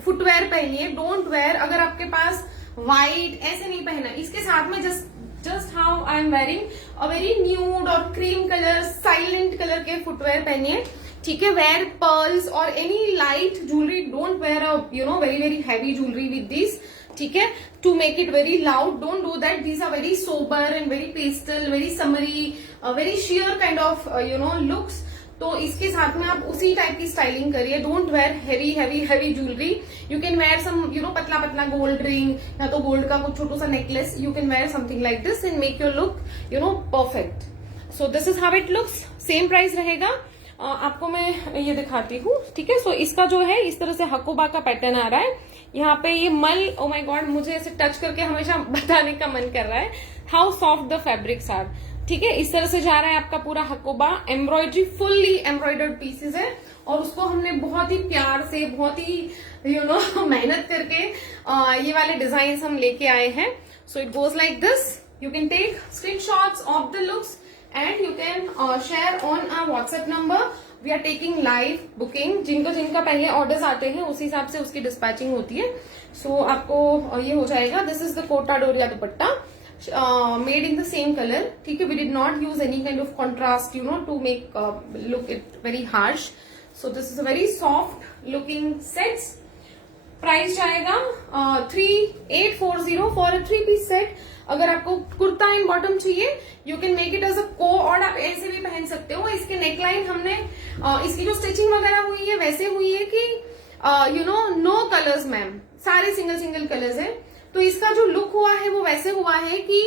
फुटवेयर पहनिए। डोंट वेयर, अगर आपके पास व्हाइट ऐसे नहीं पहना, इसके साथ में just how I am wearing a very nude और क्रीम कलर, साइलेंट कलर के फुटवेयर पहनिए, ठीक है। वेयर पर्ल्स और any light jewellery, don't wear you know very very heavy jewellery with this, ठीक है, to make it very loud. Don't do that, these are very sober and very pastel, very summery, very sheer kind of you know looks. तो इसके साथ में आप उसी type की styling करिए। Don't wear heavy heavy heavy jewellery. You can wear some you know पतला पतला गोल्ड रिंग या तो गोल्ड का कुछ छोटा सा necklace. You can where something like this and make your look you know perfect. So this is how it looks. Same price रहेगा। आपको मैं ये दिखाती हूँ, ठीक है। सो इसका जो है इस तरह से हकोबा का पैटर्न आ रहा है। यहाँ पे ये मल, ओ माय गॉड, मुझे ऐसे टच करके हमेशा बताने का मन कर रहा है how soft the fabrics are, ठीक है। इस तरह से जा रहा है आपका पूरा Hakoba. Embroidery, fully embroidered pieces है और उसको हमने बहुत ही प्यार से, बहुत ही यू नो मेहनत करके ये वाले डिजाइन हम लेके आए हैं। So it goes like this. You can take screenshots of the looks and you can share on our WhatsApp number. We are taking live booking. जिनका पहले ऑर्डर्स आते हैं उसी हिसाब से उसकी डिस्पैचिंग होती है। सो आपको ये हो जाएगा। This is the Kota Doria dupatta made in the same colour, ठीक है। We did not use any kind of contrast you know to make look it very harsh. So this is a very soft looking sets. Price जाएगा 3840 for a 3-piece set. अगर आपको kurta and bottom चाहिए, you can make it as a co, और आप ऐसे भी पहन सकते हो। इसके नेकलाइन हमने इसकी जो स्टिचिंग वगैरह हुई है वैसे हुई है कि यू नो कलर्स मैम, सारे सिंगल सिंगल कलर्स है। तो इसका जो लुक हुआ है वो वैसे हुआ है कि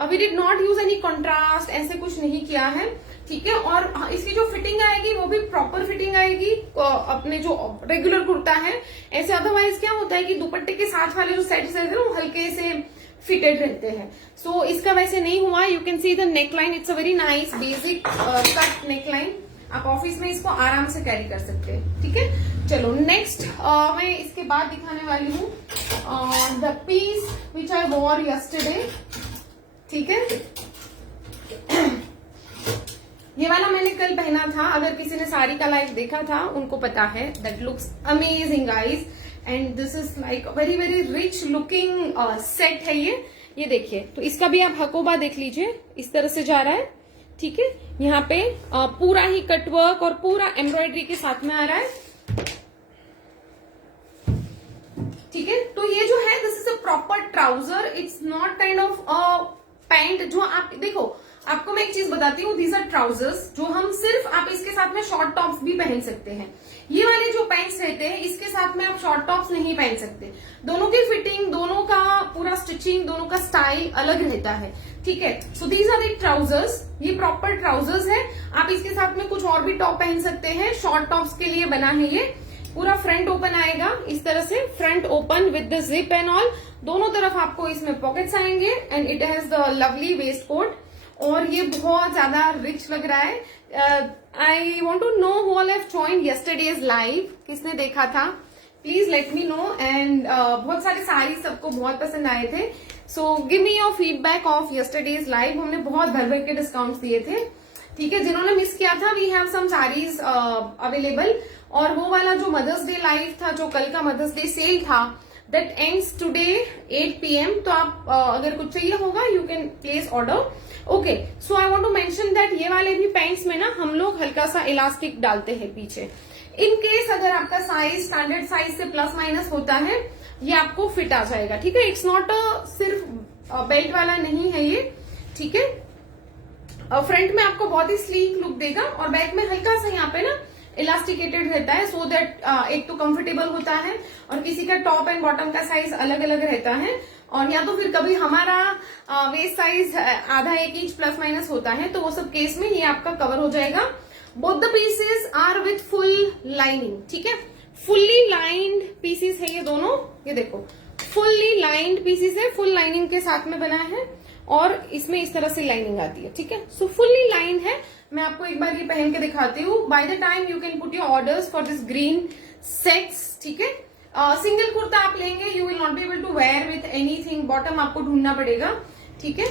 we did not use any contrast, ऐसे कुछ नहीं किया है, ठीक है। और इसकी जो फिटिंग आएगी वो भी प्रॉपर फिटिंग आएगी अपने जो रेगुलर कुर्ता है ऐसे। अदरवाइज क्या होता है कि दुपट्टे के साथ वाले जो सेट्स रहते हैं वो हल्के से फिटेड रहते हैं। सो इसका वैसे नहीं हुआ। You can see the neckline, it's a very nice basic cut neckline. आप ऑफिस में इसको आराम से कैरी कर सकते हैं, ठीक है। चलो नेक्स्ट मैं इसके बाद दिखाने वाली हूँ the piece which I wore yesterday, ठीक है। ये वाला मैंने कल पहना था। अगर किसी ने साड़ी का लाइव देखा था उनको पता है that looks amazing guys. And this is like very very rich looking set है ये देखिए। तो इसका भी आप हकोबा देख लीजिए, इस तरह से जा रहा है, ठीक है। यहाँ पे पूरा ही कटवर्क और पूरा एम्ब्रॉयडरी के साथ में आ रहा है, ठीक है। तो ये जो है this is a proper trouser, it's not kind of pant. जो आप देखो, आपको मैं एक चीज बताती हूँ, दीज आर ट्राउजर्स जो हम सिर्फ, आप इसके साथ में शॉर्ट टॉप्स भी पहन सकते हैं। ये वाले जो पैंट्स रहते हैं इसके साथ में आप शॉर्ट टॉप्स नहीं पहन सकते। दोनों की फिटिंग, दोनों का पूरा स्टिचिंग, दोनों का स्टाइल अलग रहता है, ठीक है। So these are the trousers, ये प्रॉपर ट्राउजर्स है। आप इसके साथ में कुछ और भी टॉप पहन सकते हैं, शॉर्ट टॉप्स के लिए बना है ये। पूरा फ्रंट ओपन आएगा इस तरह से, front open with the zip and all. दोनों तरफ आपको इसमें पॉकेट्स आएंगे and it has the lovely waste coat. और ये बहुत ज्यादा रिच लग रहा है। I want to know who all have joined yesterday's live, किसने देखा था, please let me no. And बहुत सारे साड़ी सबको बहुत पसंद आए थे। So give me your feedback of yesterday's live. हमने बहुत भर भर के डिस्काउंट्स दिए थे, ठीक है। जिन्होंने मिस किया था, we have some saris available. और वो वाला जो मदर्स डे लाइव था, जो कल का मदर्स डे सेल था, दैट एंड्स टुडे 8 PM। तो आप अगर कुछ चाहिए होगा you can place order. Okay, so I want to mention that ये वाले भी पैंट्स में ना हम लोग हल्का सा इलास्टिक डालते हैं पीछे। इन केस अगर आपका साइज स्टैंडर्ड साइज से प्लस माइनस होता है, ये आपको फिट आ जाएगा, ठीक है। इट्स नॉट सिर्फ बेल्ट वाला नहीं है ये, ठीक है। फ्रंट में आपको बहुत ही स्लीक लुक देगा और बैक में हल्का सा यहाँ पे ना इलास्टिकेटेड रहता है, सो दैट एक तो कंफर्टेबल होता है और किसी का टॉप एंड बॉटम का साइज अलग अलग रहता है, और या तो फिर कभी हमारा वेस्ट साइज आधा 1 इंच प्लस माइनस होता है, तो वो सब केस में ये आपका कवर हो जाएगा। Both the pieces are with full lining, ठीक है, फुल्ली लाइंड पीसेस है ये दोनों, ये देखो फुल्ली लाइंड पीसेस है, फुल लाइनिंग के साथ में बना है और इसमें इस तरह से लाइनिंग आती है, ठीक है। सो फुल्ली लाइंड है। मैं आपको एक बार ये पहन के दिखाती हूँ। By the time you can put your orders for this green sets, ठीक है। सिंगल कुर्ता आप लेंगे, you will not be able to wear with anything, bottom आपको ढूंढना पड़ेगा, ठीक है।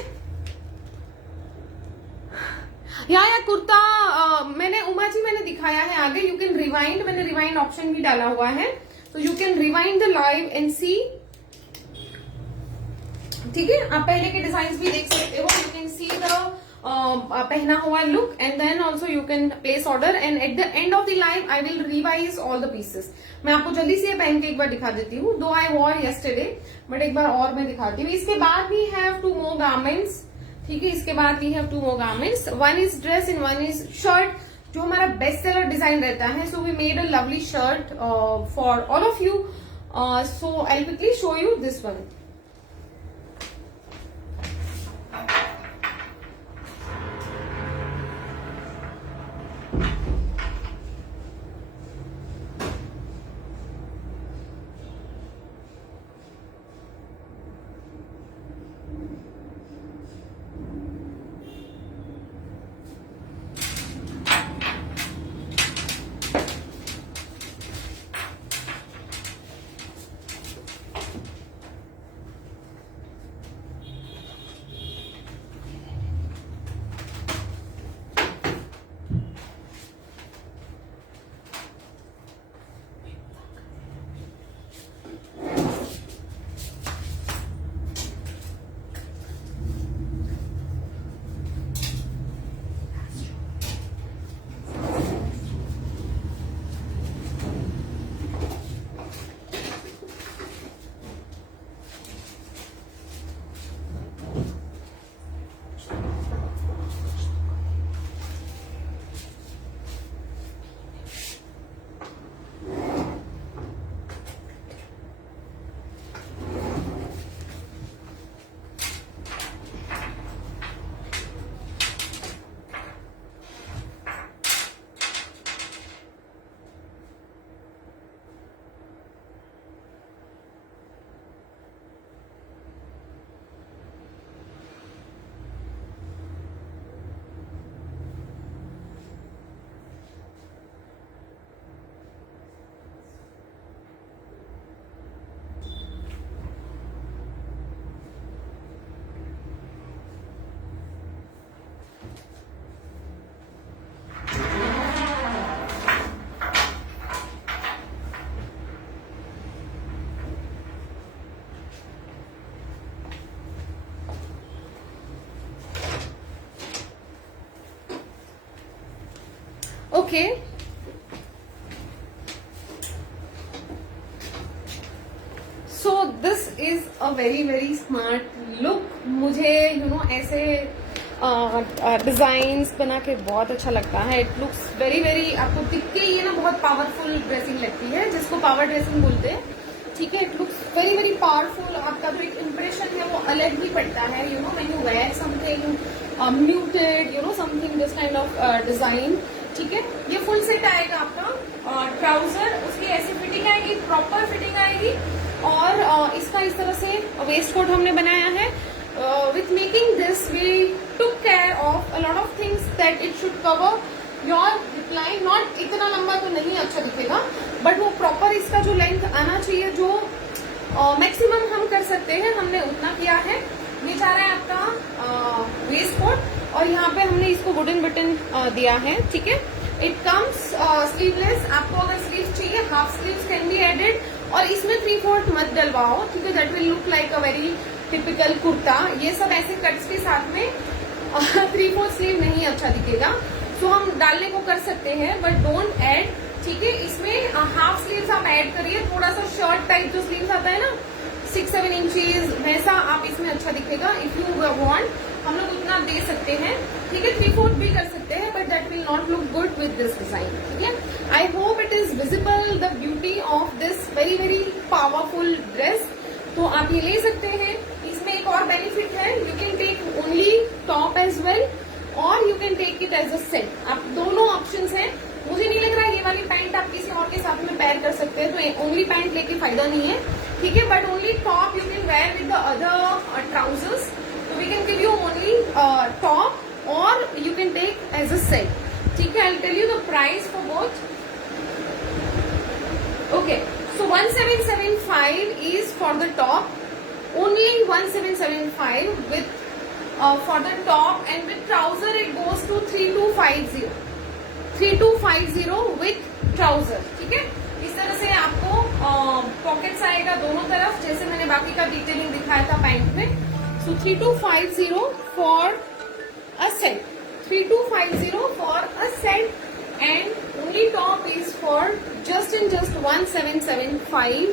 या कुर्ता मैंने उमा जी मैंने दिखाया है आगे, यू कैन रिवाइंड, मैंने रिवाइंड ऑप्शन भी डाला हुआ है, तो you can rewind the live and see, ठीक है। आप पहले के डिजाइन भी देख सकते हो, यू कैन सी द पहना हुआ look and then also you can place order, and at the end of the live I will revise all the pieces. मैं आपको जल्दी से पहन के एक बार दिखा देती हूँ, दो आई वॉर यस्टरडे, बट एक बार और मैं दिखाती हूँ। इसके बाद वी हैव 2 more garments, ठीक है। इसके बाद we have 2 more garments, one is dress and one is shirt, जो हमारा बेस्ट सेलर डिजाइन रहता है। So we made a lovely shirt for all of you, so I quickly show you this one. Okay, so this is a very smart look. मुझे ऐसे designs बना के बहुत अच्छा लगता है। इट लुक्स वेरी आपको दिख के ये ना बहुत पावरफुल ड्रेसिंग लगती है, जिसको पावर ड्रेसिंग बोलते हैं, ठीक है। It looks very powerful. आपका जो एक इम्प्रेशन है वो अलग ही पड़ता है, when you wear something muted, something this kind of design, ठीक है। ये फुल सेट आएगा आपका, ट्राउजर उसकी ऐसी फिटिंग आएगी, प्रॉपर फिटिंग आएगी, और इसका इस तरह से वेस्ट कोट हमने बनाया है। With making this we took care of a lot of things that it should cover your reply. Not इतना लंबा तो नहीं अच्छा दिखेगा, बट वो प्रॉपर इसका जो लेंथ आना चाहिए, जो मैक्सिमम हम कर सकते हैं, हमने उतना किया है। ये जा रहा है आपका वेस्ट कोट, और यहाँ पे हमने इसको वुडन बटन दिया है, ठीक है। It comes sleeveless. आपको अगर स्लीव चाहिए, half sleeves can be added, और इसमें 3/4 मत डलवाओ, ठीक है। That will look like a very typical kurta. ये सब ऐसे कट्स के साथ में 3/4 स्लीव नहीं अच्छा दिखेगा, सो हम डालने को कर सकते हैं, बट डोंट ऐड, ठीक है। इसमें हाफ स्लीव्स आप ऐड करिए, थोड़ा सा शर्ट टाइप जो स्लीव्स आता है ना, 6-7 इंचेस वैसा आप इसमें अच्छा दिखेगा. इफ यू वांट हम लोग उतना दे सकते हैं, ठीक है. 3/4 भी कर सकते हैं, but that will not look good with this design. ठीक है. I hope it is visible the beauty of this very very powerful dress. तो आप ये ले सकते हैं. इसमें एक और बेनिफिट है, you can take only top as well और you can take it as a set. आप दोनों ऑप्शंस हैं. मुझे नहीं लग रहा है ये वाली पैंट आप किसी और के साथ में पेयर कर सकते हैं, तो ओनली पैंट लेके फायदा नहीं है. ठीक है. But only top you can where with the other trousers. So we can give you only top or you can take as a set. ठीक है. I'll tell you the price for both. Okay. So 1775 is for the top. Only 1775 with for the top, and with trouser it goes to 3250. 3250 with trouser. ठीक है. इस तरह से आपको pockets आएगा दोनों तरफ, जैसे मैंने बाकी का डिटेलिंग दिखाया था पैंट में. So 3250 for a set. 3250 for a set, and only top is for just 1775.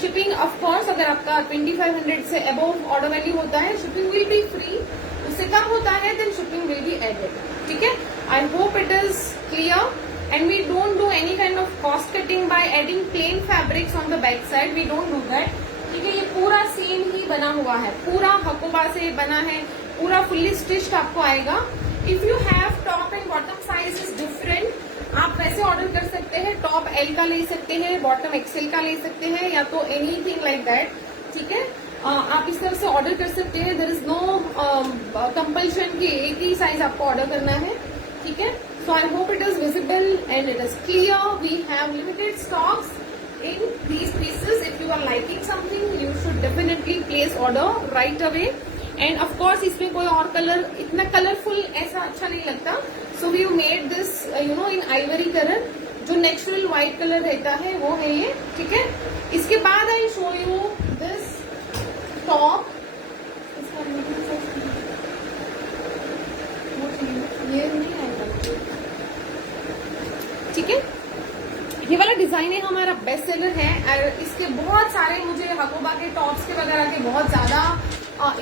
Shipping of course अगर आपका 2500 से above order value होता है, shipping will be free. उससे कम होता है then shipping will be added. ठीक है. I hope it is clear. And we don't do any kind of cost cutting by adding plain fabrics on the back side. We don't do that. ठीक है. ये पूरा same ही बना हुआ है, पूरा हकोबा से बना है, पूरा फुल्ली स्टिच्ड आपको आएगा. If you have top and bottom size is different, आप वैसे ऑर्डर कर सकते हैं. टॉप एल का ले सकते हैं, बॉटम एक्सएल का ले सकते हैं, या तो एनीथिंग लाइक दैट. ठीक है. आप इस तरह से ऑर्डर कर सकते हैं. देयर इज नो कंपल्शन कि एक ही साइज आपको ऑर्डर करना है. ठीक है. So I hope it is visible and it is clear. We have limited stocks in these pieces. If you are liking something, you should definitely place order right away. And of course इसमें कोई और colour इतना colourful ऐसा अच्छा नहीं लगता. So we made this in ivory color. जो natural white colour रहता है वो है ये. ठीक है. इसके बाद आई शो यू दिस टॉप. ये नहीं आएगा. ठीक है. ये वाला डिजाइन है हमारा बेस्ट सेलर है. और इसके बहुत सारे मुझे हकोबा के टॉप्स के वगैरह के बहुत ज्यादा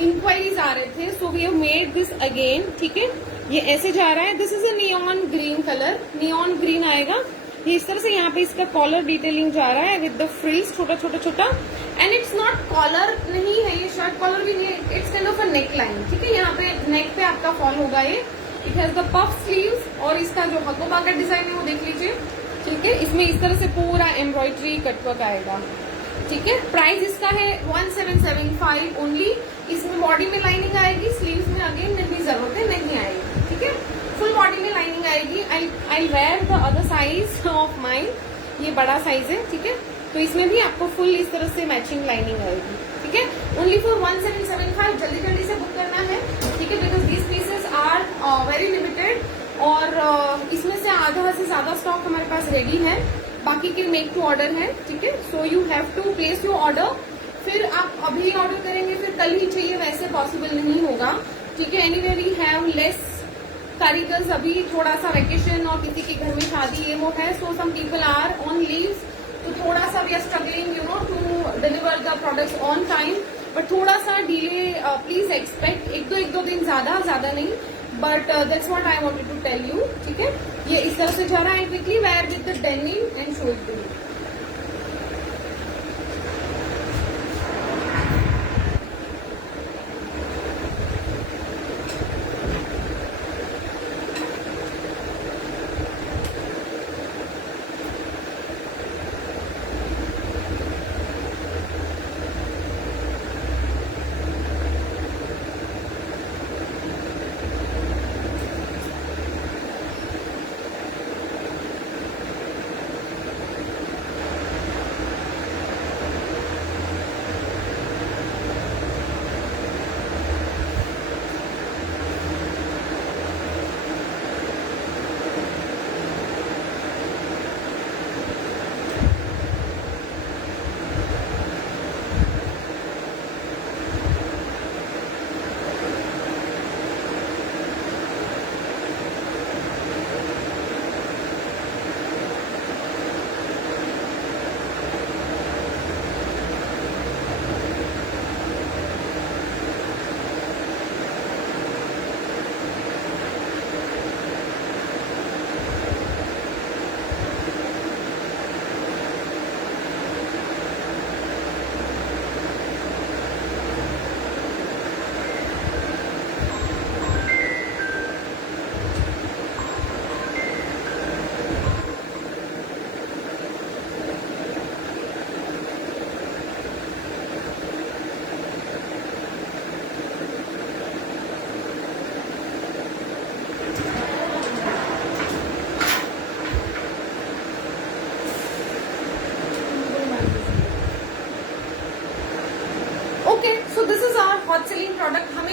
इंक्वायरीज आ रहे थे. So we have made this again. ठीक है. ये ऐसे जा रहा है. This is a neon green colour. Neon green आएगा. ये इस तरह से यहाँ पे इसका कॉलर डिटेलिंग जा रहा है विद द फ्रिल्स, छोटा छोटा छोटा. एंड इट्स नॉट कॉलर नहीं है, ये शर्ट कॉलर भी नहीं है. It's kind of a neck line. ठीक है. यहाँ पे नेक पे आपका फॉल होगा ये. It has the puff sleeves. और इसका जो हकोबा का डिजाइन है वो देख लीजिए. ठीक है. इसमें इस तरह से पूरा एम्ब्रॉयडरी कटवर्क आएगा. ठीक है. प्राइस इसका है 1775 ओनली. इसमें बॉडी में लाइनिंग आएगी, स्लीव्स में अगेन नहीं जरूरत है, नहीं आएगी. ठीक है. फुल बॉडी में लाइनिंग आएगी. I wear the other size of mine. ये बड़ा साइज है. ठीक है. तो इसमें भी आपको फुल इस तरह से मैचिंग लाइनिंग आएगी. ठीक है. Only for 1775. जल्दी जल्दी से बुक करना है. ठीक है. Because these pieces are very limited. और इसमें से आधा से ज्यादा स्टॉक हमारे पास रेडी है, बाकी के मेक टू ऑर्डर है. ठीक है. So you have to place your order. फिर आप अभी ऑर्डर करेंगे फिर कल ही चाहिए, वैसे पॉसिबल नहीं होगा. ठीक है. एनीवे वी हैव लेस कारीगर्स. अभी थोड़ा सा वेकेशन और किसी के घर में शादी ये वो है. So some people are on leaves. तो थोड़ा सा we are struggling to deliver the products on time. But थोड़ा सा डिले प्लीज एक्सपेक्ट. एक दो दिन ज्यादा नहीं. But that's what I wanted to tell you. ठीक है. ये इस तरह से जा रहा है. Quickly wear with the denim and show it to you.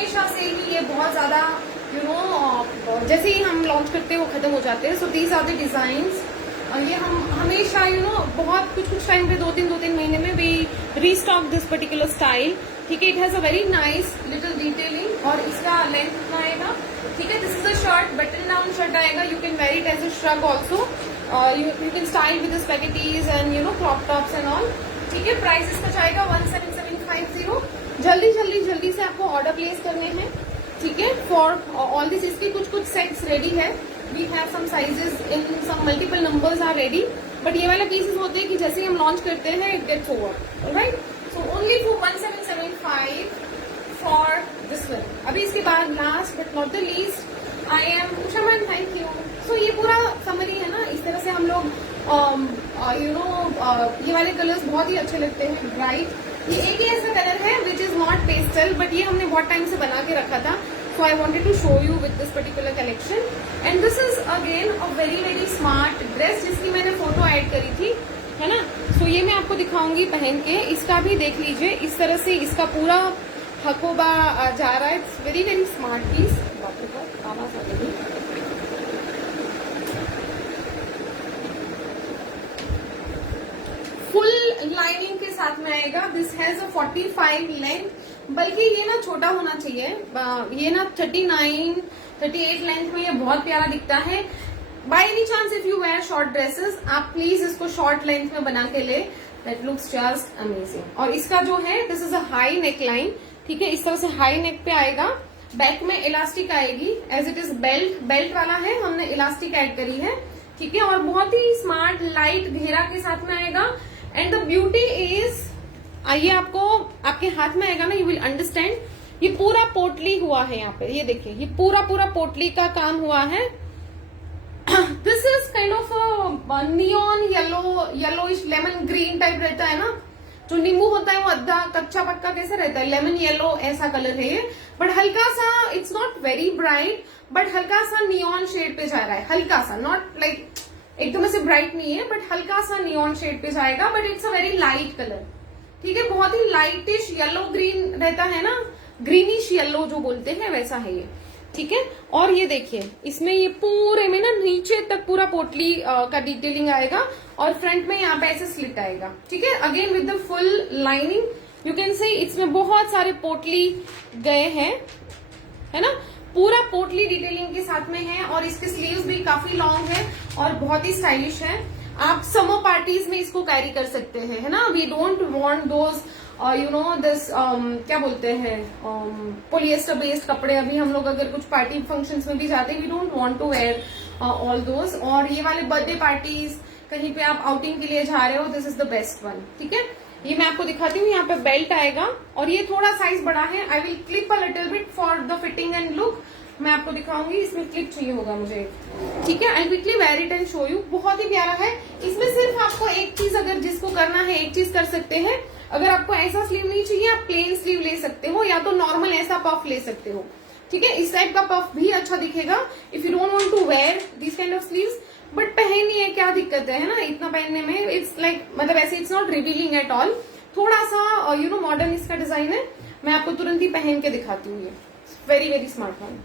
हमेशा से ही ये बहुत ज्यादा जैसे ही हम लॉन्च करते हैं वो खत्म हो जाते हैं. So these are the designs. ये हम हमेशा बहुत कुछ टाइम पे 2-3 महीने में we restock this particular style. ठीक है, it has a very nice little detailing और इसका लेंथ कितना आएगा. ठीक है, this is a shirt, button down shirt आएगा. You can wear it as a shrug also. You can style with spaghettis and crop tops and all. ठीक है, price इसका जाएगा 17750. जल्दी से आपको ऑर्डर प्लेस करने हैं. ठीक है, फॉर ऑल दिस. इसके कुछ सेट्स रेडी है. We have some sizes in some multiple numbers are ready. But ये वाले पीसेस होते हैं कि जैसे ही हम लॉन्च करते हैं it gets over. Alright, so only for 1775 for this one. अभी इसके बाद last but not the least I am Usha ma'am. Thank you. So ये पूरा समरी है ना. इस तरह से हम लोग ये वाले कलर्स बहुत ही अच्छे लगते हैं. ब्राइट, ये एक ही ऐसा कलर है विच इज नॉट पेस्टल, बट ये हमने बहुत टाइम से बना के रखा था. So I wanted to show you with this particular collection. And this is again a very smart dress जिसकी मैंने फोटो ऐड करी थी, है ना. So ये मैं आपको दिखाऊंगी पहन के. इसका भी देख लीजिए, इस तरह से इसका पूरा हकोबा जा रहा है. It's very smart piece. बाप रे बाप, आवाज आ रही है. फुल लाइनिंग के साथ में आएगा. दिस हैज अ 45 लेंथ, बल्कि ये ना छोटा होना चाहिए. ये ना 39-38 लेंथ में ये बहुत प्यारा दिखता है. By any chance if you wear short dresses, आप प्लीज इसको शॉर्ट लेंथ में बना के ले. That looks just amazing. और इसका जो है this is a high neckline. ठीक है, इस तरह से हाई नेक पे आएगा. बैक में इलास्टिक आएगी. एज इट इज बेल्ट वाला है, हमने इलास्टिक ऐड करी है. ठीक है, और बहुत ही स्मार्ट लाइट घेरा के साथ में आएगा. एंड द ब्यूटी इज, आइए आपको आपके हाथ में आएगा ना, यू विल अंडरस्टैंड. ये पूरा पोटली हुआ है यहाँ पे. ये देखिए, ये पूरा पोटली का काम हुआ है. This is kind of neon yellowish lemon green type रहता है ना. जो नींबू होता है वो अद्धा कच्चा पक्का कैसे रहता है, लेमन येलो ऐसा कलर है ये. बट हल्का सा, it's not very bright, but हल्का सा नियॉन शेड पे जा रहा है. हल्का सा, नॉट लाइक एकदम से ब्राइट नहीं है, बट हल्का सा नियॉन शेड पे जाएगा. But it's a very light colour. ठीक है, बहुत ही लाइटिश येलो ग्रीन रहता है ना, ग्रीनिश येलो जो बोलते हैं वैसा है ये. ठीक है, और ये देखिए इसमें ये पूरे में ना नीचे तक पूरा पोटली का डिटेलिंग आएगा. और फ्रंट में यहाँ पे ऐसे स्लिट आएगा. ठीक है, again with the full lining. You can सी इसमें बहुत सारे पोटली गए हैं, है ना. पूरा पोटली डिटेलिंग के साथ में है. और इसके स्लीव्स भी काफी लॉन्ग है और बहुत ही स्टाइलिश है. आप समर पार्टीज में इसको कैरी कर सकते हैं, है ना. We don't want those this क्या बोलते हैं पोलिएस्टर बेस्ड कपड़े. अभी हम लोग अगर कुछ पार्टी फंक्शंस में भी जाते हैं, we don't want to wear all those. और ये वाले बर्थडे पार्टीज, कहीं पे आप आउटिंग के लिए जा रहे हो, this is the best one. ठीक है, ये मैं आपको दिखाती हूँ. यहाँ पे बेल्ट आएगा और ये थोड़ा साइज बड़ा है. I will clip a little bit for the fitting and look. मैं आपको दिखाऊंगी. इसमें क्लिप चाहिए होगा मुझे. ठीक है, I quickly wear it and show you. बहुत ही प्यारा है. इसमें सिर्फ आपको एक चीज, अगर जिसको करना है एक चीज कर सकते हैं. अगर आपको ऐसा स्लीव नहीं चाहिए, आप प्लेन स्लीव ले सकते हो, या तो नॉर्मल ऐसा पफ ले सकते हो. ठीक है, इस टाइप का पफ भी अच्छा दिखेगा. If you don't want to wear this kind of sleeves, but पहनिए, क्या दिक्कत है ना इतना पहनने में. इट्स लाइक मतलब ऐसे it's not revealing at all. थोड़ा सा मॉडर्न इसका डिजाइन है. मैं आपको तुरंत ही पहन के दिखाती हूँ. ये वेरी स्मार्ट वन.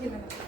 ये वाला।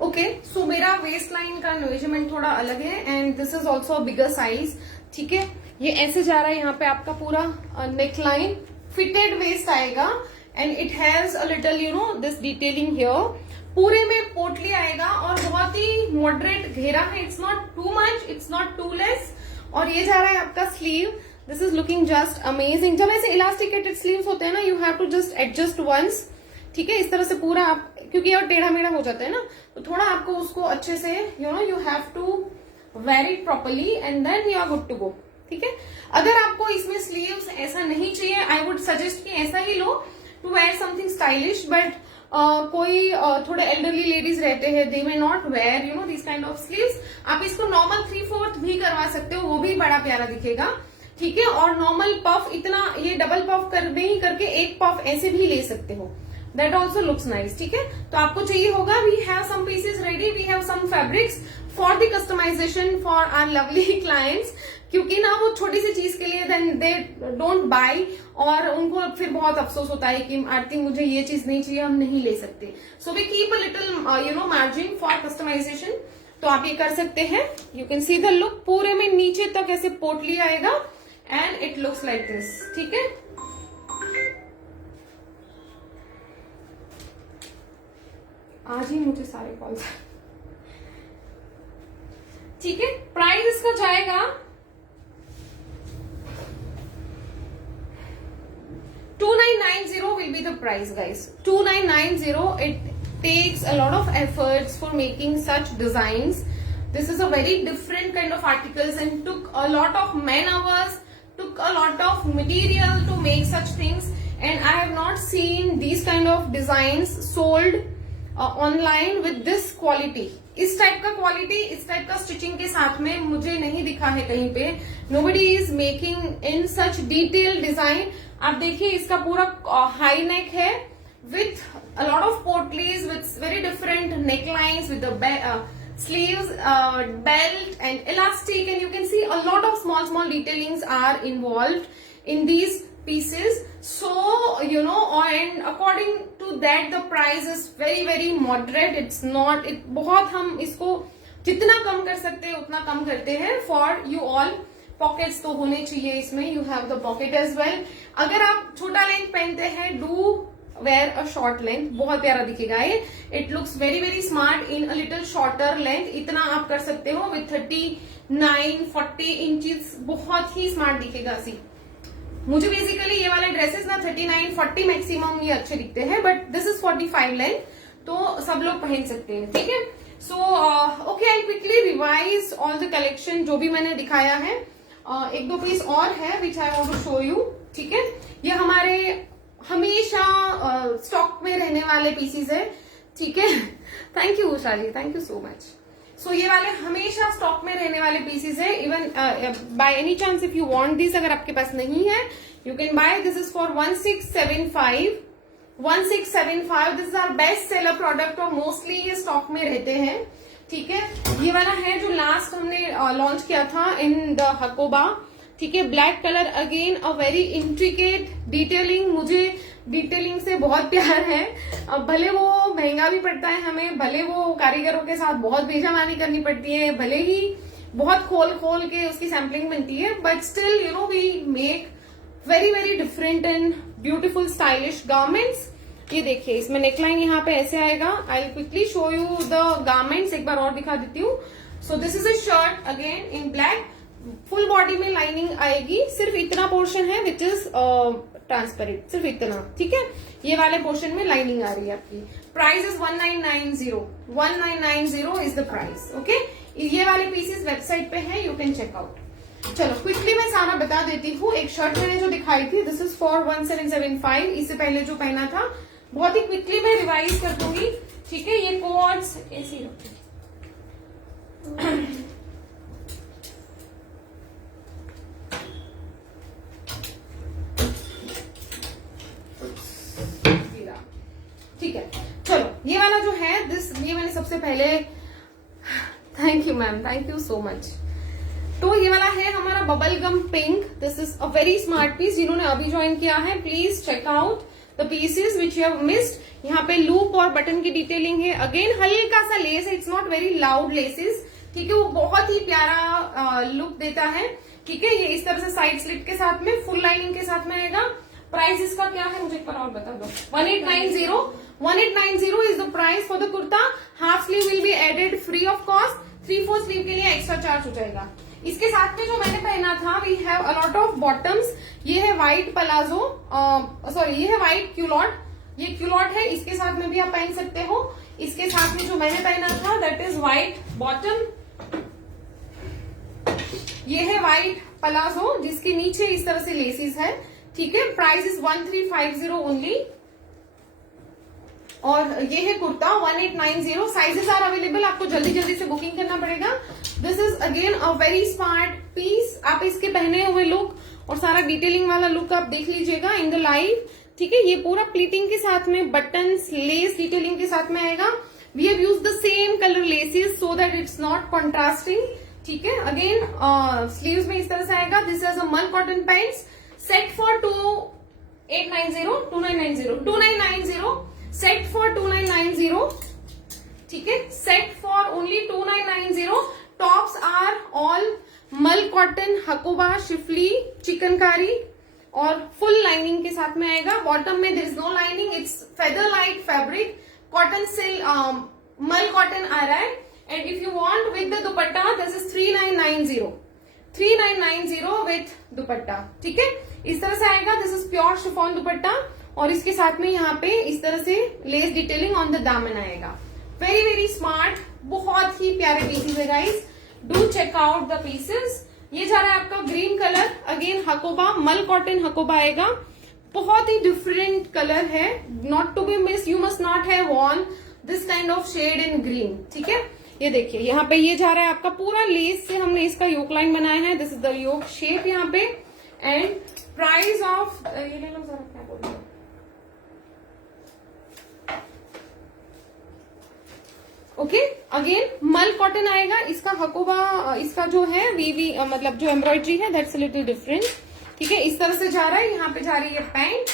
ओके, सो मेरा वेस्ट लाइन का मेजरमेंट थोड़ा अलग है and this is also bigger size. ठीक है, ये ऐसे जा रहा है, यहाँ पे आपका पूरा नेक लाइन फिटेड वेस्ट आएगा and it has a little you know this detailing here. पूरे में पोटली आएगा और बहुत ही मॉडरेट घेरा है, it's not too much, it's not too less. और ये जा रहा है आपका sleeve, this is looking just amazing. जब ऐसे इलास्टिकेटेड स्लीव्स होते हैं ना, you have to just adjust once. ठीक है, इस तरह से पूरा आप, क्योंकि और टेढ़ा मेढ़ा हो जाता है ना, तो थोड़ा आपको उसको अच्छे से you know you have to wear it properly and then you are good to go. ठीक है, अगर आपको इसमें स्लीव्स ऐसा नहीं चाहिए, आई वुड सजेस्ट कि ऐसा ही लो to wear something stylish. But कोई थोड़े एल्डरली लेडीज रहते हैं, they may not wear you know this kind of sleeves. आप इसको नॉर्मल 3/4 भी करवा सकते हो, वो भी बड़ा प्यारा दिखेगा। ठीक है, और नॉर्मल पफ, इतना ये डबल पफ कर नहीं करके एक पफ ऐसे भी ले सकते हो, दैट ऑल्सो लुक्स नाइस। ठीक है, तो आपको चाहिए होगा, we have some pieces ready, we have some fabrics for the customisation for our lovely clients. क्योंकि ना वो छोटी सी चीज के लिए देन दे डोंट बाय और उनको फिर बहुत अफसोस होता है कि आरती मुझे ये चीज नहीं चाहिए, हम नहीं ले सकते। So we keep a little you know margin for customisation. तो आप ये कर सकते हैं। You can see the look, पूरे में नीचे तक ऐसे पोटली आएगा and it looks like this. ठीक है, आज ही मुझे सारे कॉल्स। ठीक है, प्राइस इसका जाएगा 2990 will be the price, guys. 2990. It takes a lot of efforts for making such designs. This is a very different kind of articles and took a lot of man hours, took a lot of material to make such things. And I have not seen these kind of designs sold online with this quality. इस type का quality, इस type का stitching के साथ में मुझे नहीं दिखा है कहीं पे। Nobody is making in such detail design. आप देखिए, इसका पूरा हाई नेक है with a lot of potlis with very different neck lines with sleeves, belt and elastic, and you can see a lot of small detailings are involved in these pieces. So you know, and according to that the price is very moderate. It's not, it बहुत हम इसको जितना कम कर सकते हैं उतना कम करते हैं for you all. पॉकेट्स तो होने चाहिए इसमें, you have the pocket as well. अगर आप छोटा लेंथ पहनते हैं, do wear a short length, बहुत प्यारा दिखेगा ये। It looks very smart in a little shorter length. इतना आप कर सकते हो विथ 39-40 इंचेस, बहुत ही स्मार्ट दिखेगा सी। मुझे बेसिकली ये वाले ड्रेसेस ना 39-40 मैक्सिमम ये अच्छे दिखते हैं, बट दिस इज 45 लेंथ, तो सब लोग पहन सकते हैं। ठीक है, so okay, I quickly revise all the collection जो भी मैंने दिखाया है। एक दो पीस और है which I want to show you. ठीक है, ये हमारे हमेशा स्टॉक में रहने वाले पीसीज है। ठीक है, thank you Usha ji, thank you so much. So ये वाले हमेशा स्टॉक में रहने वाले पीसेस है। Even by any chance if you want this, अगर आपके पास नहीं है, you can buy. This is for 1675। 1675 this is our best seller product और मोस्टली ये स्टॉक में रहते हैं। ठीक है, ये वाला है जो लास्ट हमने लॉन्च किया था इन द हकोबा। ठीक है, black colour, again a very intricate detailing. मुझे डिटेलिंग से बहुत प्यार है। अब भले वो महंगा भी पड़ता है हमें, भले वो कारीगरों के साथ बहुत बेजामानी करनी पड़ती है, भले ही बहुत खोल के उसकी सैम्पलिंग बनती है, but still you know we make very different and beautiful stylish garments. ये देखिए, इसमें नेकलाइन यहाँ पे ऐसे आएगा। I quickly show you the garments, एक बार और दिखा देती हूँ। So this is a shirt again in black, full body में लाइनिंग आएगी। सिर्फ इतना पोर्शन है विच इज ट्रांसपेरेंट, सिर्फ इतना। ठीक है, ये वाले पोर्शन में लाइनिंग आ रही है आपकी। Price is 1990। 1990 is the price. Okay, ये वाले पीसेस वेबसाइट पे है, यू कैन चेक आउट। चलो क्विकली मैं सारा बता देती हूँ। एक शर्ट मैंने जो दिखाई थी, दिस इज फॉर 1775। इससे पहले जो पहना था, बहुत ही क्विकली मैं रिवाइज कर दूंगी। ठीक है, ये कोट्स ऐसे ही रखो। ठीक है, चलो ये वाला जो है दिस, ये मैंने सबसे पहले thank you ma'am, thank you so much. तो ये वाला है हमारा bubble gum pink. This is a very smart piece. जिन्होंने अभी ज्वाइन किया है please check out the pieces which you have missed. यहाँ पे लूप और बटन की डिटेलिंग है। अगेन हल्का सा लेस है, it's not very loud laces, ठीक है, वो बहुत ही प्यारा लुक देता है, ठीक है। ये इस तरह से साइड स्लिट के साथ में फुल लाइनिंग के साथ में आएगा। प्राइस इसका क्या है मुझे एक बार और बता दो। 1890 is the price for the kurta. Half sleeve will be added free of cost. 3/4 sleeve के लिए एक्स्ट्रा चार्ज हो जाएगा। इसके साथ में जो मैंने पहना था, we have a lot of bottoms. ये है व्हाइट पलाजो, सॉरी ये है व्हाइट क्यूलॉट, ये क्यूलॉट है, इसके साथ में भी आप पहन सकते हो। इसके साथ में जो मैंने पहना था दैट इज व्हाइट बॉटम। ये है व्हाइट पलाजो जिसके नीचे इस तरह से लेसिस है, ठीक है। Price is 1350 only. और ये है कुर्ता 1890। साइजेस आर अवेलेबल, आपको जल्दी जल्दी से बुकिंग करना पड़ेगा। This is again a very smart piece. आप इसके पहने हुए लुक और सारा डिटेलिंग वाला लुक आप देख लीजिएगा इन द लाइव, ठीक है। ये पूरा प्लीटिंग के साथ में बटन्स लेस डिटेलिंग के साथ में आएगा। We have used the same colour laces so that it's not contrasting, ठीक है। अगेन स्लीव्स में इस तरह से आएगा। दिस इज अ मल cotton pants set for 2990 set for 2990, ठीक है। Set for only 2990। Tops are all mul cotton, Hakoba, schiffli, chikankari और फुल लाइनिंग के साथ में आएगा। बॉटम में there is no lining, it's feather light fabric, cotton silk, mul cotton आ रहा है। And if you want with the dupatta this is 3990 with dupatta, ठीक है। इस तरह से आएगा। दिस इज प्योर शिफॉन दुपट्टा और इसके साथ में यहाँ पे इस तरह से लेस डिटेलिंग ऑन द दामन आएगा। वेरी वेरी स्मार्ट, बहुत ही प्यारे पीसेस है guys. Do check out the pieces. ये जा रहा है आपका ग्रीन कलर, अगेन हकोबा, मल कॉटन हकोबा आएगा। बहुत ही डिफरेंट कलर है, not to be miss. You must not have worn this kind of shade in green, ठीक है। ये देखिए यहाँ पे ये जा रहा है आपका पूरा लेस से हमने इसका योक लाइन बनाया है। This is the yoke shape यहाँ पे। एंड प्राइस ऑफ, ये ले लो जरा, क्या बोल रहे हो। ओके, अगेन मल कॉटन आएगा। इसका हकोबा, इसका जो है वीवी मतलब जो एम्ब्रॉयडरी है दैट्स अ लिटिल डिफरेंट, ठीक है। इस तरह से जा रहा है, यहाँ पे जा रही है पैंट,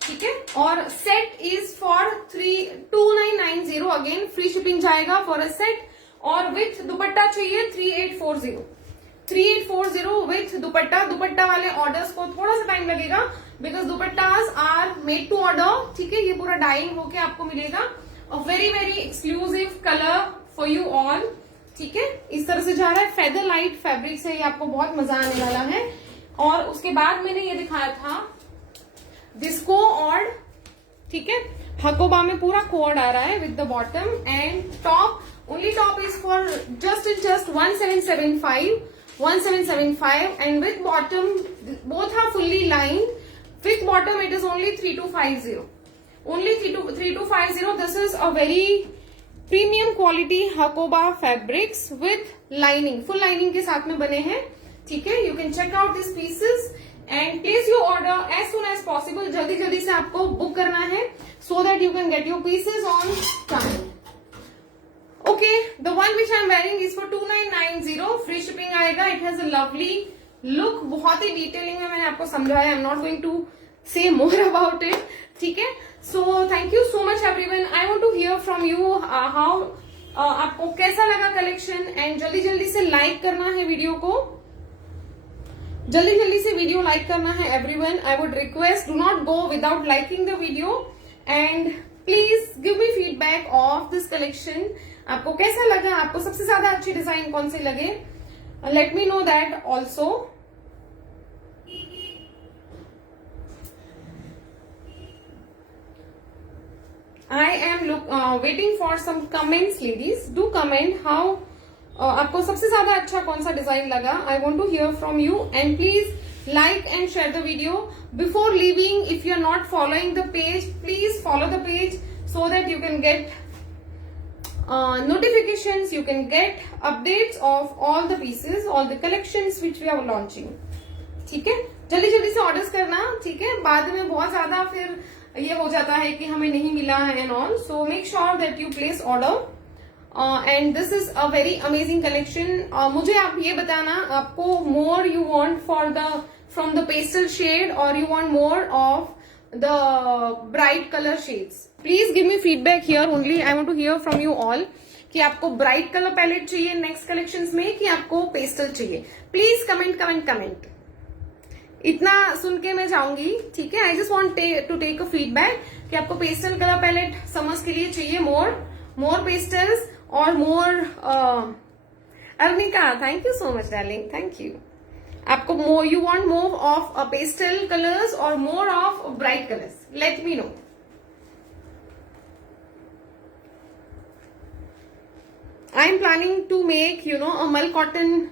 ठीक है। और set is for 2990। Again free shipping जाएगा फॉर अ सेट। और विथ दुपट्टा चाहिए 3840 विथ दुपट्टा। दुपट्टा वाले ऑर्डर्स को थोड़ा सा टाइम लगेगा because dupattas are made to order, ठीक है। ये पूरा डाइंग होके आपको मिलेगा। A very very exclusive colour for you all, ठीक है। इस तरह से जा रहा है, फेदर लाइट फैब्रिक से, ये आपको बहुत मजा आने वाला है। और उसके बाद मैंने ये दिखाया था डिस्को ऑर्ड, ठीक है। हकोबा में पूरा कोड आ रहा है with the bottom and top. Only top is for just 1775 and with bottom both are fully lined. With bottom it is only 3250. Only 3250. This is a very premium quality Hakoba fabrics with lining, full lining के साथ में बने हैं, ठीक है। You can check out these pieces and place your order as soon as possible. जल्दी जल्दी से आपको बुक करना है so that you can get your pieces on time. Okay, the one which I am wearing is for 2990. Free shipping आएगा. It has a lovely look. बहुत ही detailing में मैंने आपको समझाया. I'm not going to say more about it. ठीक है. So thank you so much everyone. I want to hear from you how आपको कैसा लगा कलेक्शन एंड जल्दी जल्दी से लाइक करना है वीडियो को. जल्दी जल्दी से वीडियो लाइक करना है everyone. I would request do not go without liking the video and please give me feedback of this collection. आपको कैसा लगा, आपको सबसे ज्यादा अच्छी डिजाइन कौन सी लगे, let me know that also. I am waiting for some comments, ladies. Do comment how आपको सबसे ज्यादा अच्छा कौन सा डिजाइन लगा. I want to hear from you and please like and share the video. Before leaving, if you are not following the page, please follow the page so that you can get notifications, you can get updates of all the pieces, all the collections which we are launching. ठीक है, जल्दी जल्दी से orders करना, ठीक है. बाद में बहुत ज्यादा फिर ये हो जाता है कि हमें नहीं मिला है and all. So make sure that you place order and this is a very amazing collection. मुझे आप ये बताना, आपको more you want for the from the pastel shade और you want more of the bright colour shades. Please give me feedback here only. I want to hear from you all कि आपको bright colour palette चाहिए next collections में कि आपको pastel चाहिए. Please comment comment comment. इतना सुन के मैं जाऊंगी. ठीक है, I just want to take a feedback कि आपको पेस्टल कलर पैलेट समर्स के लिए चाहिए मोर पेस्टल्स और more. Arnika, thank you so much darling, thank you. आपको more you want more of pastel colours और more of bright colours. Let me know. I am planning to make a मल cotton.